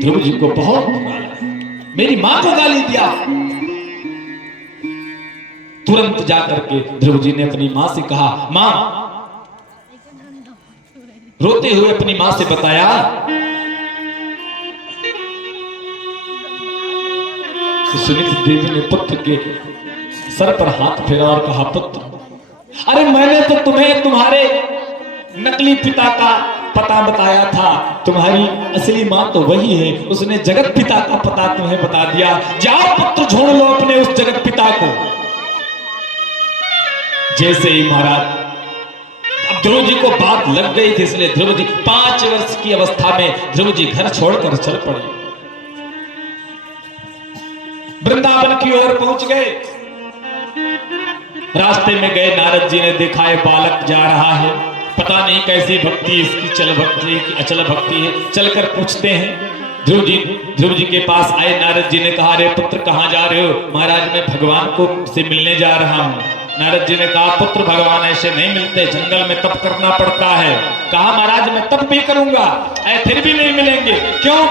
ध्रुव जी को बहुत बुरा लगा, मेरी माँ को गाली दिया। तुरंत जाकर के ध्रुव जी ने अपनी माँ से कहा, माँ, रोते हुए अपनी माँ से बताया। तो सुनीति देवी ने पुत्र के सर पर हाथ फेरा और कहा, पुत्र, अरे मैंने तो तुम्हें तुम्हारे नकली पिता का पता बताया था, तुम्हारी असली माँ तो वही है, उसने जगत पिता का पता तुम्हें बता दिया। जाओ पुत्र, ढूंढ लो अपने उस जगत पिता को। जैसे ही महाराज, अब ध्रुव जी को बात लग गई थी, इसलिए ध्रुव जी 5 वर्ष की अवस्था में ध्रुव जी घर छोड़कर चल पड़े, वृंदावन की ओर पहुंच गए। रास्ते में गए, नारद जी ने देखा है बालक जा रहा है, पता नहीं कैसी भक्ति इसकी, चल भक्ति की अचल भक्ति है। चलकर पूछते हैं, ध्रुव जी के पास आए। नारद जी ने कहा, रे पुत्र कहाँ जा रहे हो? महाराज मैं भगवान को से मिलने जा रहा हूँ। नारद जी ने कहा, पुत्र भगवान ऐसे नहीं मिलते, जंगल में तप करना पड़ता है। कहा, महाराज मैं तप भी करूंगा, फिर भी नहीं मिलेंगे। क्यों?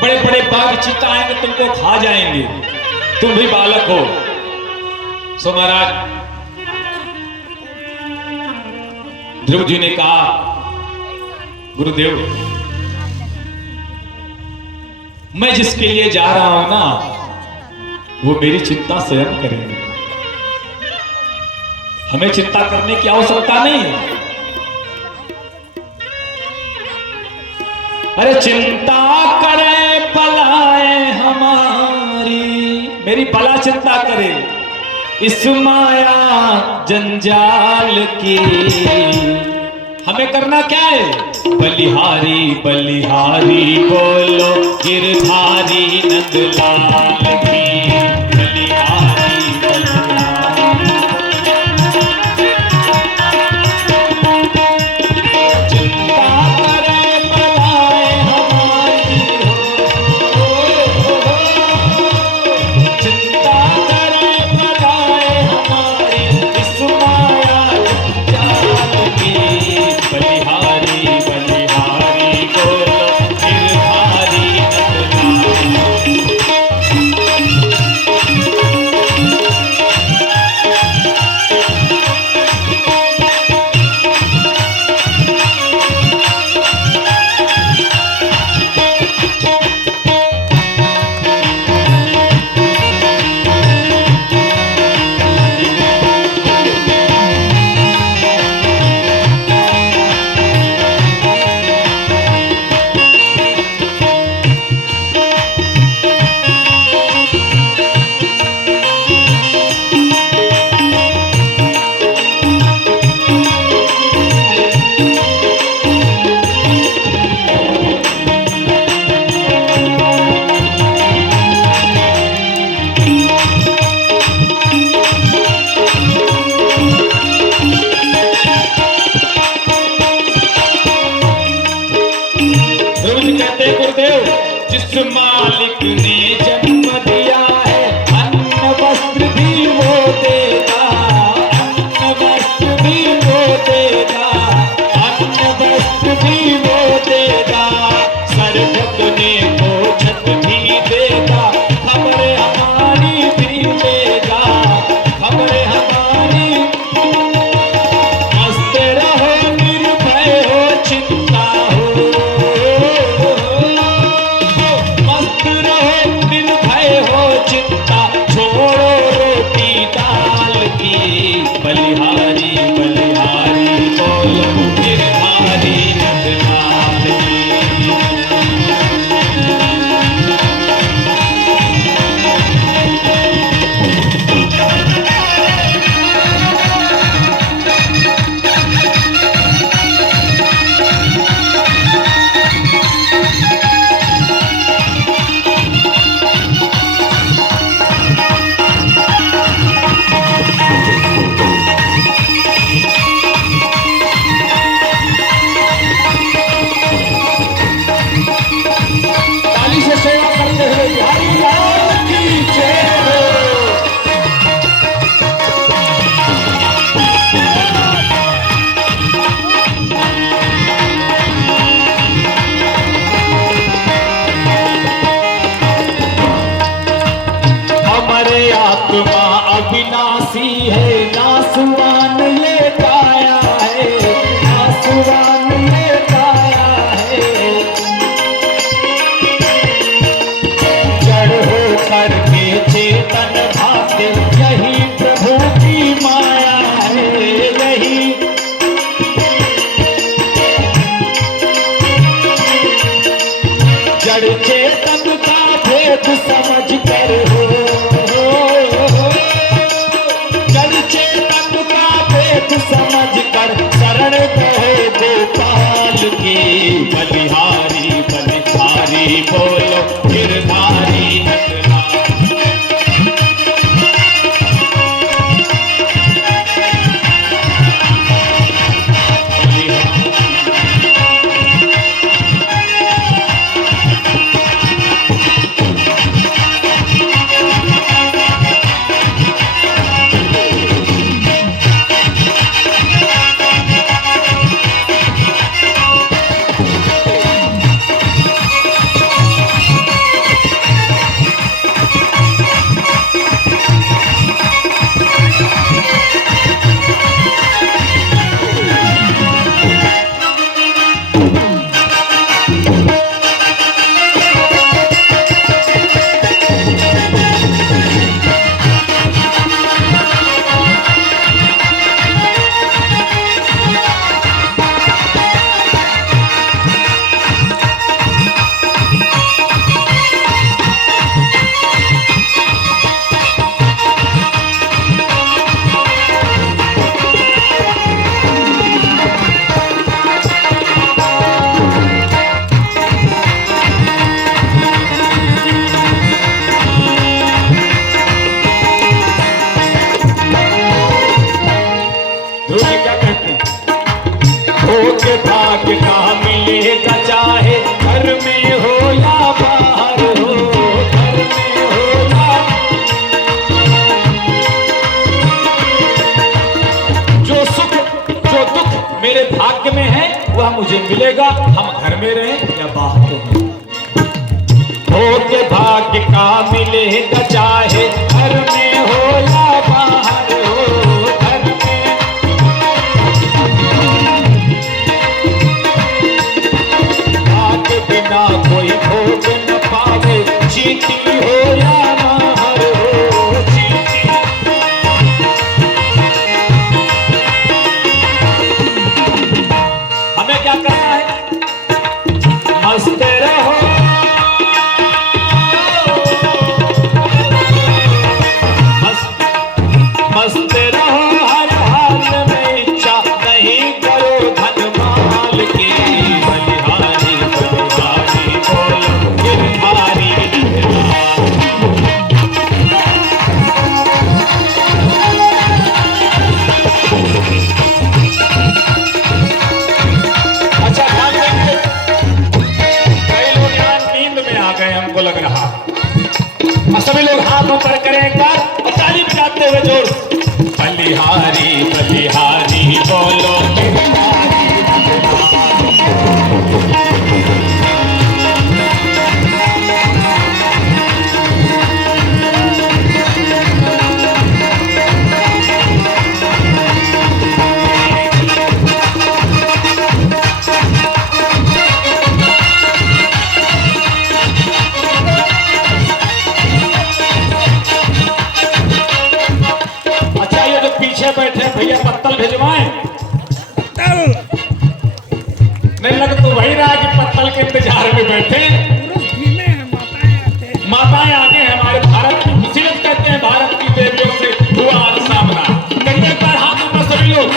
बड़े बड़े बाघ चीता आएंगे, तुमको खा जाएंगे, तुम भी बालक हो। सो महाराज ध्रुव जी ने कहा, गुरुदेव मैं जिसके लिए जा रहा हूं ना, वो मेरी चिंता स्वयं करेंगे, हमें चिंता करने की आवश्यकता नहीं है। अरे चिंता करे बलाए हमारी, मेरी बला चिंता करे इस माया जंजाल की, हमें करना क्या है? बलिहारी बलिहारी बोलो गिरधारी नंदलाल की, बलिहारी बलिहारी। चिंता करे बलाए हमारी हो, चिंता करे बलाए हमारी इस माया जंजाल की, बलिहारी बलिहारी बोलो गिरधारी नंदलाल की। जिस मालिक ने जन्म दिया है, अन्न वस्त्र भी वो देगा, अन्न वस्त्र भी वो देगा, अन्न वस्त्र भी वो देगा, सर ढकने को छत भी देगा, खबरें हमारी भी देगा, खबरें हमारी। मस्त रहो निर्भय हो चिंता हो, मस्त रहो निर्भय गिरधारी बोलो गिरधारी नटला। भाग्य का मिलेगा चाहे घर में हो या बाहर हो, घर में हो या जो सुख जो दुख मेरे भाग्य में है वह मुझे मिलेगा, हम घर में रहें या बाहर रहें। भोग्य भाग्य का मिलेगा चाहे घर में हो या बाहर हो, घर में भाग्य बिना कोई भोग न पावे, चीटी हो या बाहर हो, चीटी। हमें क्या करना है? मस्त रहो, मस्त रहो हर हाल में, इच्छा नहीं करो धन माल की। बलिहारी बलिहारी बोलो गिरधारी नटला। अच्छा ध्यान रखिए, कई लोग यहाँ नींद में आ गए हमको लग रहा। और सभी लोग हाथ ऊपर करें एक बार और ताली बजाते हुए जोर से। बलिहारी बलिहारी बोलो गिरधारी नटला। अच्छा ये जो पीछे बैठे हैं भैया पत्तल भिजवाएं? नहीं लग तो वही रहा कि पत्तल के इंतजार में बैठे। माताएं आगे हैं हमारे भारत की, इसीलिए कहते हैं भारत की देवियों से हुआ आज सामना। कई बार हाथ ऊपर सभी लोग।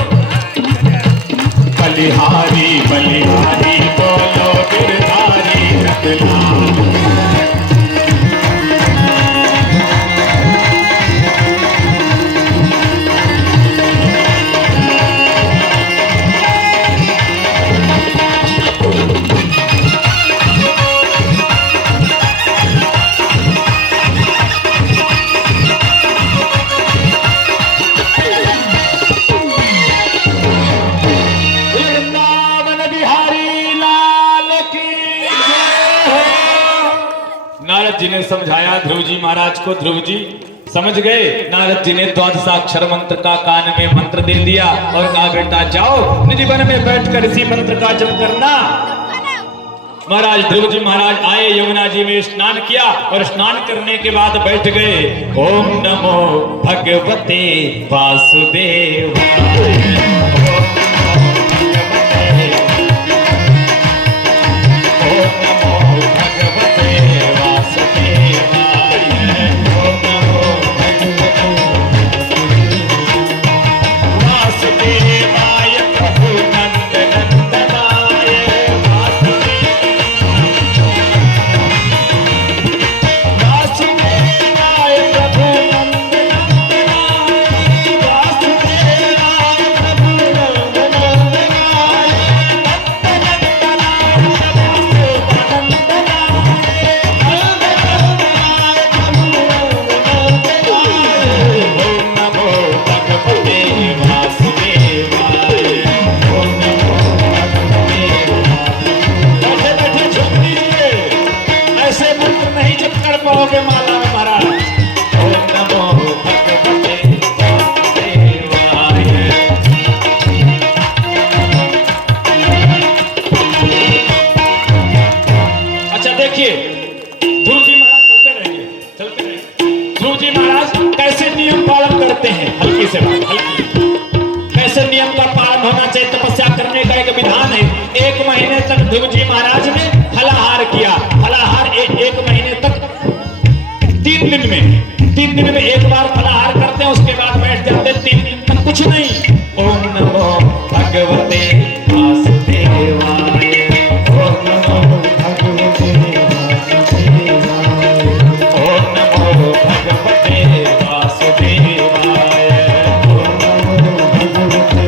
बलिहारी बलिहारी बोलो गिरधारी नटला। वृंदावन बिहारी लाल की जय हो। नारद जी ने समझाया ध्रुव जी महाराज को। ध्रुव जी समझ गए। नारद जी ने द्वादशाक्षर मंत्र का कान में मंत्र दे दिया और कहा बेटा जाओ निधि वन में बैठकर इसी मंत्र का जप करना। महाराज ध्रुव जी महाराज आए, यमुना जी में स्नान किया और स्नान करने के बाद बैठ गए। ओम नमो भगवते वासुदेवाय। देखिए ध्रुव जी महाराज चलते रहेंगे, चलते रहेंगे। ध्रुव जी महाराज कैसे नियम पालन करते हैं, हल्की से बात, हल्की कैसे नियम का पालन होना चाहिए, तपस्या करने का एक विधान है। 1 महीने तक ध्रुव जी महाराज ने फलाहार किया, फलाहार 1 महीने तक 3 दिन में एक बार फलाहार करते हैं, उसके बाद बैठ जाते हैं 3 दिन तक कुछ नहीं। ओम नमो भगवते वासुदेवाय, ओम नमो भगवते वासुदेवाय, ओम नमो भगवते वासुदेवाय, ओम नमो भगवते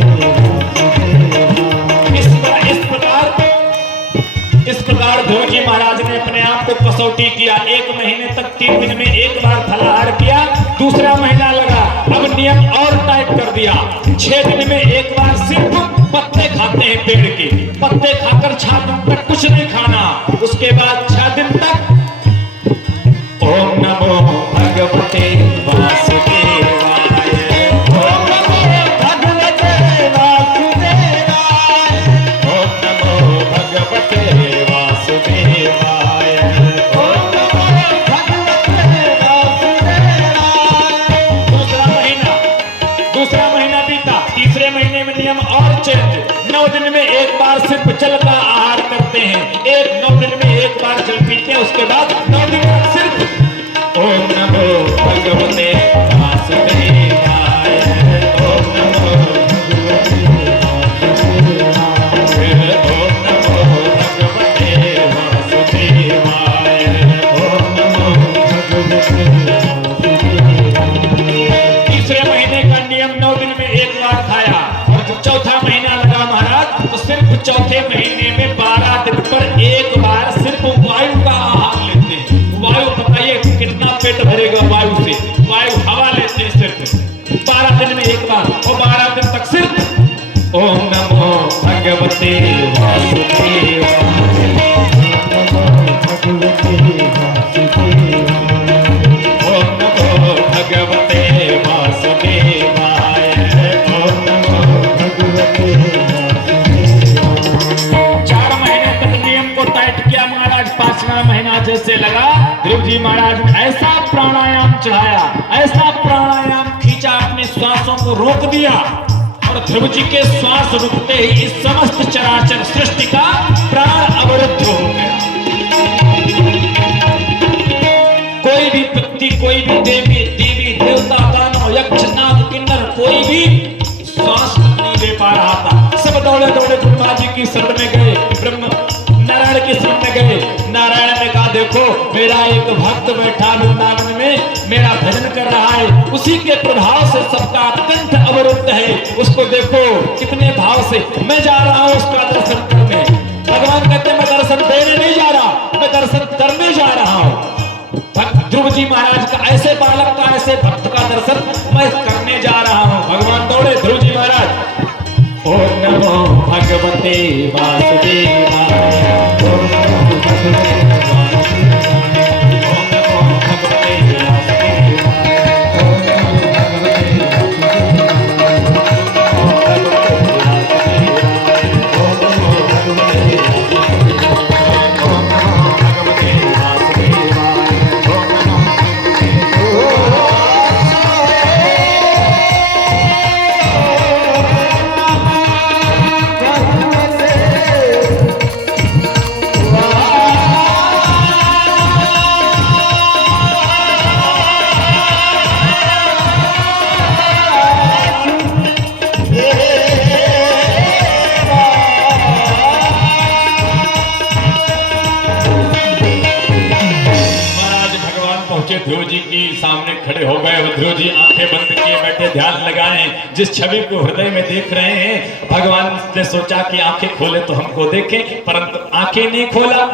वासुदेवाय। इस प्रकार ध्रुव जी महाराज ने अपने आप को कसौटी किया। 1 महीने तक 3 दिन में एक बार फलाहार किया, दूसरा महीना लगा, अब नियम और टाइट कर दिया। 6 दिन में एक बार सिर्फ पत्ते खाते हैं, पेड़ के पत्ते खाकर 6 दिन तक कुछ नहीं खाना, उसके बाद 6 दिन तक ओम नमो भगवते वासुदेवाय, ओम नमो भगवते वासुदेवाय, ओम नमो भगवते वासुदेवाय, ओम नमो भगवते वासुदेवाय। दूसरा महीना बीता, तीसरे महीने में नियम और चेंज। 9 दिन में एक बार सिर्फ जल का आहार करते हैं, 9 दिन में एक बार जल पीते हैं, उसके बाद 9 दिन तक सिर्फ ओम नमो भगवते वासुदेवाय, ओम नमो भगवते वासुदेवाय, ओम नमो भगवते वासुदेवाय, ओम नमो भगवते वासुदेवाय। तीसरे महीने का नियम 9 दिन में एक बार खाया, और जब चौथा महीना लगा महाराज तो सिर्फ चौथे महीने में 12 दिन पर एक बार सिर्फ वायु का आहार लेते हैं। वायु बताइए कितना पेट भरेगा वायु से, वायु हवा लेते हैं सिर्फ 12 दिन में एक बार, और 12 दिन तक सिर्फ ओम नमो भगवते वासुदेवाय, ओम नमो भगवते वासुदेवाय, ओम नमो भगवते वासुदेवाय। 4 महीने तक नियम को टाइट किया महाराज। 5वां महीना जैसे लगा, ध्रुव जी महाराज ने ऐसा प्राणायाम चढ़ाया, ऐसा प्राणायाम खींचा, अपने श्वासों को रोक दिया, और ध्रुव जी के श्वास रुकते ही इस समस्त चराचर सृष्टि का प्राण अवरुद्ध हो गया। कोई भी व्यक्ति, कोई भी देवी देवता, दानव, यक्ष, नाग, किन्नर, कोई भी श्वास नहीं ले पा रहा था। सब दौड़े दौड़े ब्रह्मा जी की शरण में गए, ब्रह्म नारायण की शरण में गए। नारायण ने कहा देखो मेरा एक भक्त बैठा वृंदावन में, मेरा भजन कर रहा है, उसी के प्रभाव से सबका कंठ अवरुद्ध है, उसको देखो कितने भाव से। मैं जा रहा हूं उसका दर्शन करने। भगवान कहते मैं दर्शन देने नहीं जा रहा, मैं दर्शन करने जा रहा हूं। ध्रुव जी महाराज का, ऐसे बालक का, ऐसे भक्त का दर्शन मैं करने जा रहा हूं। भगवान दौड़े, ध्रुव जी महाराज ओम नमो भगवते वासुदेवाय, ओम नमो भगवते वासुदेवाय, ओम नमो भगवते वासुदेवाय, ओम नमो भगवते ध्रुव जी की सामने खड़े हो गए। ध्रुव जी आंखें बंद किए बैठे ध्यान लगाए, जिस छवि को हृदय में देख रहे हैं। भगवान ने सोचा कि आंखें खोले तो हमको देखें, परंतु आंखें नहीं खोला।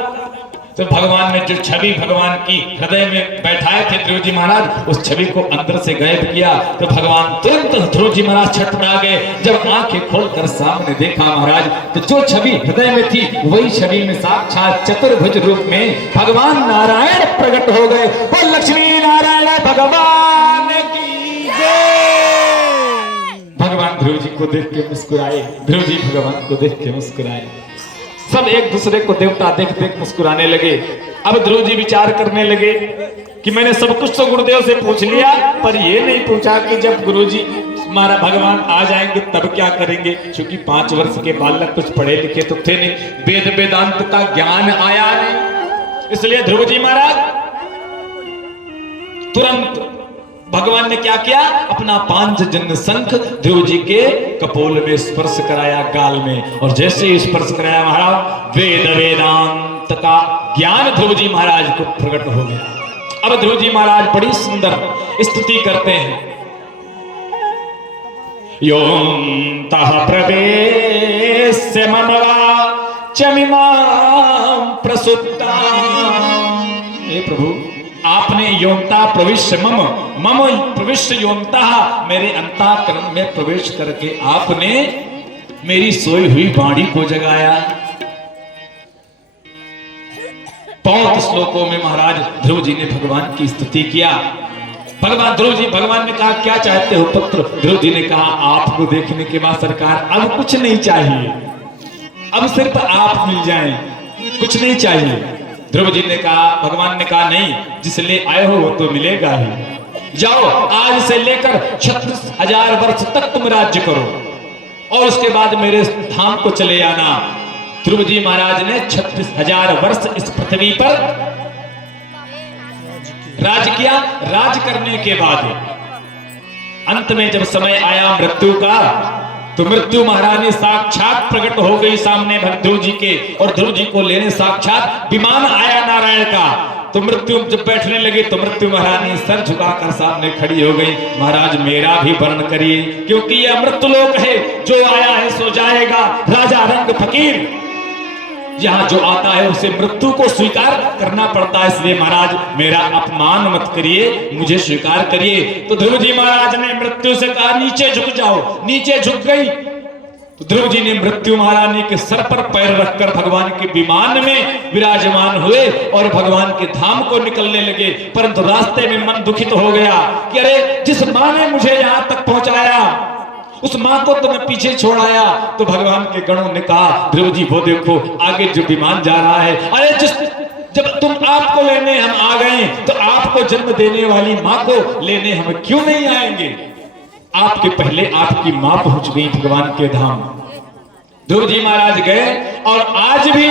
तो भगवान ने जो छवि भगवान की हृदय में बैठाए थे ध्रुव जी महाराज, उस छवि को अंदर से गायब किया। तो भगवान तुरंत ध्रुव जी महाराज छटपटा गए। जब आंखें खोलकर सामने देखा महाराज, तो जो छवि हृदय में थी वही छवि में साक्षात चतुर्भुज रूप में भगवान नारायण प्रकट हो गए। वो लक्ष्मी नारायण भगवान की जय। भगवान ध्रुव जी को देख के मुस्कुराए, ध्रुव जी भगवान को देख के मुस्कुराए। सब एक दूसरे को देवता देख देख मुस्कुराने लगे। अब ध्रुव जी विचार करने लगे कि मैंने सब कुछ तो गुरुदेव से पूछ लिया, पर ये नहीं पूछा कि जब गुरुजी हमारा भगवान आ जाएंगे तब क्या करेंगे। क्योंकि 5 वर्ष के बालक कुछ पढ़े लिखे तो थे नहीं, वेद वेदांत का ज्ञान आया नहीं। इसलिए ध्रुव जी महाराज तुरंत भगवान ने क्या किया, अपना पांचजन्य शंख ध्रुव जी के कपोल में स्पर्श कराया, गाल में, और जैसे ही स्पर्श कराया महाराज वेद वेदांत का ज्ञान ध्रुव जी महाराज को प्रकट हो गया। अब ध्रुव जी महाराज बड़ी सुंदर स्तुति करते हैं। योऽन्तः प्रवेश्य मम वाचमिमां प्रसुप्तां। हे प्रभु, आपने योमता प्रविश्य मम प्रविश्य योमता, मेरे अंतःकरण में प्रवेश करके आपने मेरी सोई हुई वाणी को जगाया। बहुत श्लोकों में महाराज ध्रुव जी ने भगवान की स्तुति किया। भगवान ने कहा क्या चाहते हो पुत्र? ध्रुव जी ने कहा आपको देखने के बाद सरकार अब कुछ नहीं चाहिए, अब सिर्फ आप मिल जाएं, कुछ नहीं चाहिए। ध्रुव जी ने कहा, भगवान ने कहा नहीं, जिस ले आए हो वो तो मिलेगा ही। जाओ, आज से लेकर 36,000 वर्ष तक तुम राज्य करो और उसके बाद मेरे धाम को चले आना। ध्रुव जी महाराज ने 36,000 वर्ष इस पृथ्वी पर राज किया। राज करने के बाद अंत में जब समय आया मृत्यु का, तो मृत्यु महारानी साक्षात प्रकट हो गई सामने ध्रुव जी के, और ध्रुव जी को लेने साक्षात विमान आया नारायण का। तो मृत्यु जब बैठने लगी तो मृत्यु महारानी सर झुकाकर सामने खड़ी हो गई। महाराज मेरा भी वर्ण करिए, क्योंकि यह मृत्युलोक है, जो आया है सो जाएगा, राजा रंग फकीर। यहाँ जो आता है उसे मृत्यु को स्वीकार करना पड़ता है, इसलिए महाराज मेरा अपमान मत करिए, मुझे स्वीकार करिए। तो ध्रुव जी महाराज ने मृत्यु से कहा नीचे झुक जाओ, नीचे झुक गई। तो ध्रुव जी ने मृत्यु महारानी के सर पर पैर रखकर भगवान के विमान में विराजमान हुए और भगवान के धाम को निकलने लगे। परंतु रास्ते में मन दुखित हो गया कि अरे जिस माँ ने मुझे यहाँ तक पहुंचाया उस माँ को तो मैं पीछे छोड़ आया। तो भगवान के गणों ने कहा ध्रुव जी वो देखो आगे जो विमान जा रहा है, अरे जब तुम आपको लेने हम आ गए तो आपको जन्म देने वाली माँ को लेने हम क्यों नहीं आएंगे? आपके पहले आपकी माँ पहुंच गई भगवान के धाम। ध्रुव जी महाराज गए और आज भी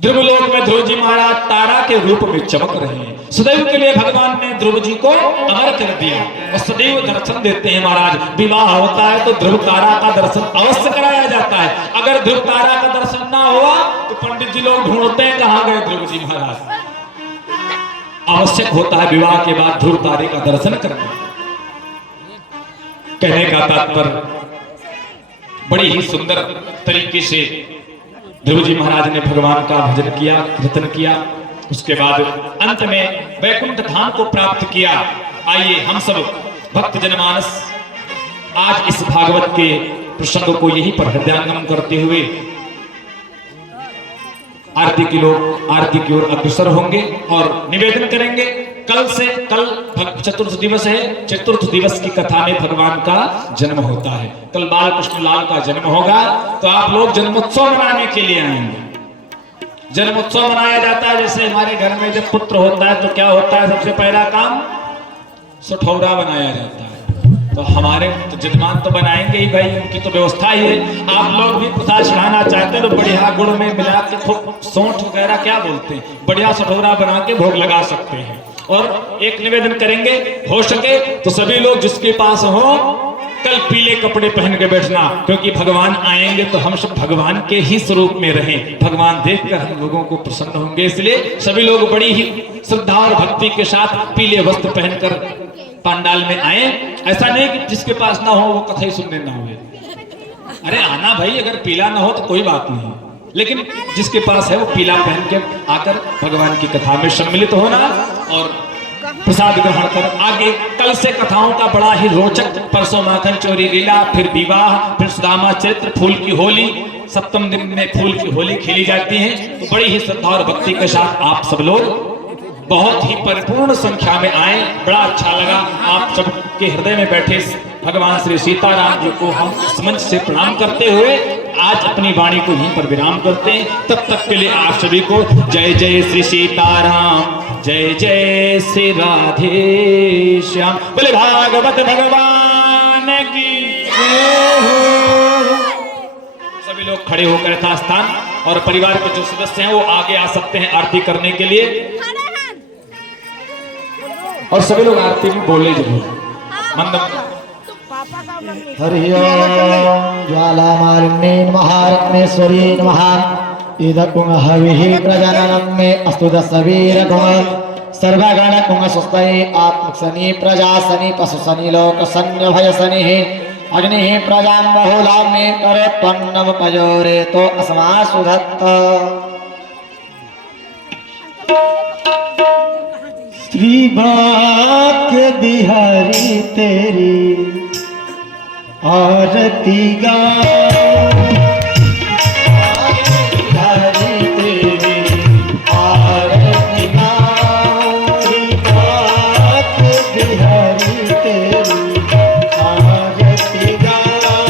ध्रुवलोक में ध्रुव जी महाराज तारा के रूप में चमक रहे हैं। सदैव के लिए भगवान ने ध्रुव जी को अमर कर दिया और सदैव दर्शन देते हैं महाराज। विवाह होता है तो ध्रुव तारा का दर्शन अवश्य कराया जाता है। अगर ध्रुव तारा का दर्शन ना हुआ तो पंडित जी लोग ढूंढते हैं कहाँ गए ध्रुव जी महाराज। आवश्यक होता है विवाह के बाद ध्रुव तारे का दर्शन करना। कहने का तात्पर्य बड़ी ही सुंदर तरीके से ध्रुव जी महाराज ने भगवान का भजन किया, कीर्तन किया, उसके बाद अंत में वैकुंठ धाम को प्राप्त किया। आइए हम सब भक्त जनमानस आज इस भागवत के प्रसंग को यहीं पर हृदयांगम करते हुए आरती की ओर अग्रसर होंगे और निवेदन करेंगे। कल चतुर्थ दिवस है, चतुर्थ दिवस की कथा में भगवान का जन्म होता है। कल बाल कृष्ण लाल का जन्म होगा, तो आप लोग जन्मोत्सव मनाने के लिए आएंगे। जन्मोत्सव मनाया जाता है जैसे हमारे घर में जब पुत्र होता है तो क्या होता है, सबसे पहला काम सठौरा बनाया जाता है। तो हमारे तो जजमान तो बनाएंगे ही भाई, उनकी तो व्यवस्था ही है। आप लोग भी प्रसाद चढ़ाना चाहते हैं तो बढ़िया गुड़ में मिला के खूब सौंठ वगैरह क्या बोलते हैं, बढ़िया सठौरा बना के भोग लगा सकते हैं। और एक निवेदन करेंगे, हो सके तो सभी लोग जिसके पास हो कल पीले कपड़े पहन के बैठना, क्योंकि भगवान आएंगे तो हम सब भगवान के ही स्वरूप में रहें। भगवान देखकर हम लोगों को प्रसन्न होंगे, इसलिए सभी लोग बड़ी ही श्रद्धा और भक्ति के साथ पीले वस्त्र पहनकर पंडाल में आए। ऐसा नहीं कि जिसके पास ना हो वो कथा ही सुनने ना हुए। अरे आना भाई, अगर पीला ना हो तो कोई बात नहीं, लेकिन जिसके पास है वो पीला पहन के आकर भगवान की कथा में सम्मिलित होना और प्रसाद ग्रहण कर आगे। कल से कथाओं का बड़ा ही रोचक, परसों माखन चोरी लीला, फिर विवाह, फिर सुदामा चरित्र, फूल की होली, सप्तम दिन में फूल की होली खेली जाती है। तो बड़ी ही श्रद्धा और भक्ति के साथ आप सब लोग बहुत ही परिपूर्ण संख्या में आए, बड़ा अच्छा लगा। आप सबके हृदय में बैठे भगवान श्री सीताराम जी को हम इस मंच से प्रणाम करते हुए आज अपनी वाणी को यहीं पर विराम करते हैं। तब तक के लिए आप सभी को जय जय श्री सीताराम, जय जय श्री राधे श्याम। बोले भागवत भगवान की जय हो। सभी लोग खड़े होकर यथास्थान, और परिवार के जो सदस्य हैं वो आगे आ सकते हैं आरती करने के लिए, और सभी लोग आरती में बोले जरूर। मंदम हरि ओम ज्वालामालिन्ये नमः रत्नेश्वरी नमः इदकुं हविः प्रजननं मे अस्तु दशवीरकुं सर्वगणकुं स्वस्तये आत्मसनि प्रजासनि पशुसनि लोकसन्यभयसनिः अग्निः प्रजां बहुलां मे करोत्वन्नम पयोरे तो अस्मासु धत्त। श्री भाग्य बिहारी तेरी आरती गाओ, बिहारी तेरी आरती गाओ, श्री भाग्य बिहारी तेरी आरती गाओ,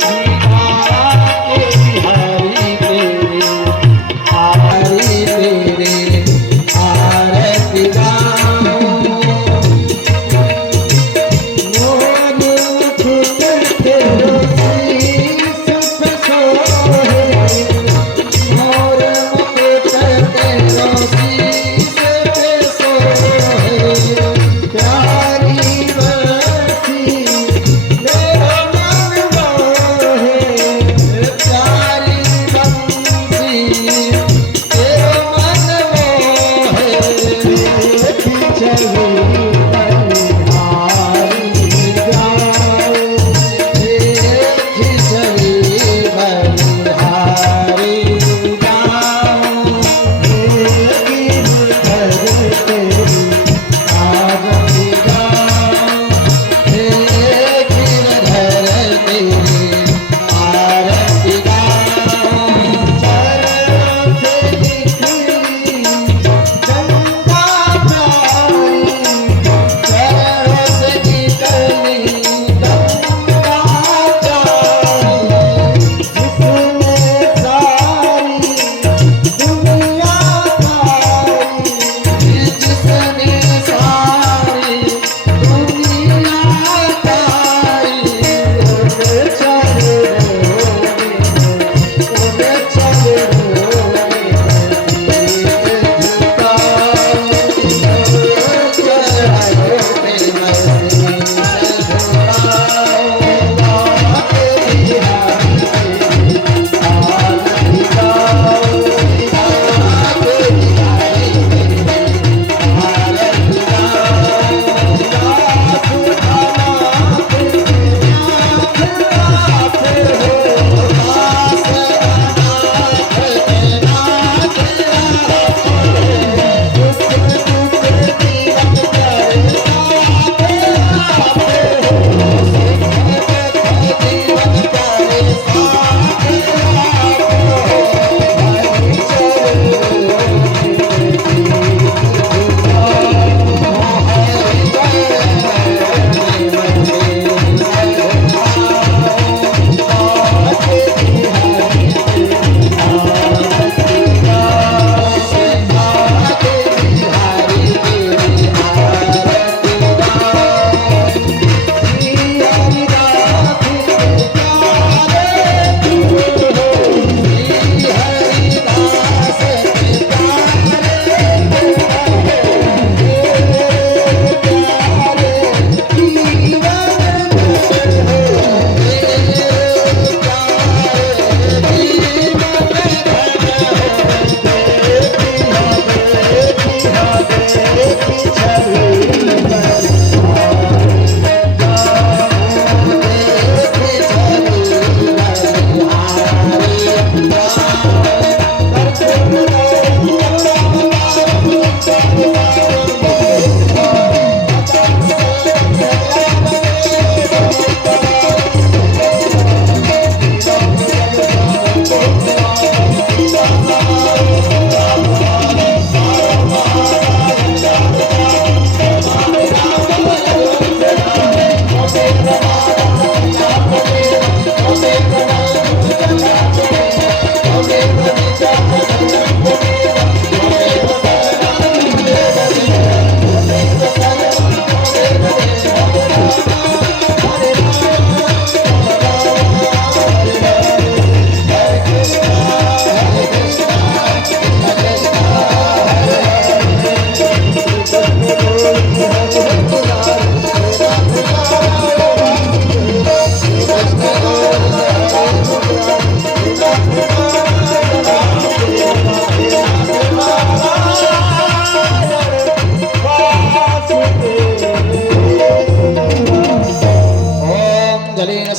श्री भाग्य बिहारी तेरी आरती तेरी आरती गाओ।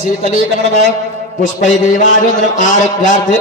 शीतलीकरण पुष्पै देवायोधनम आरोग्यार्थे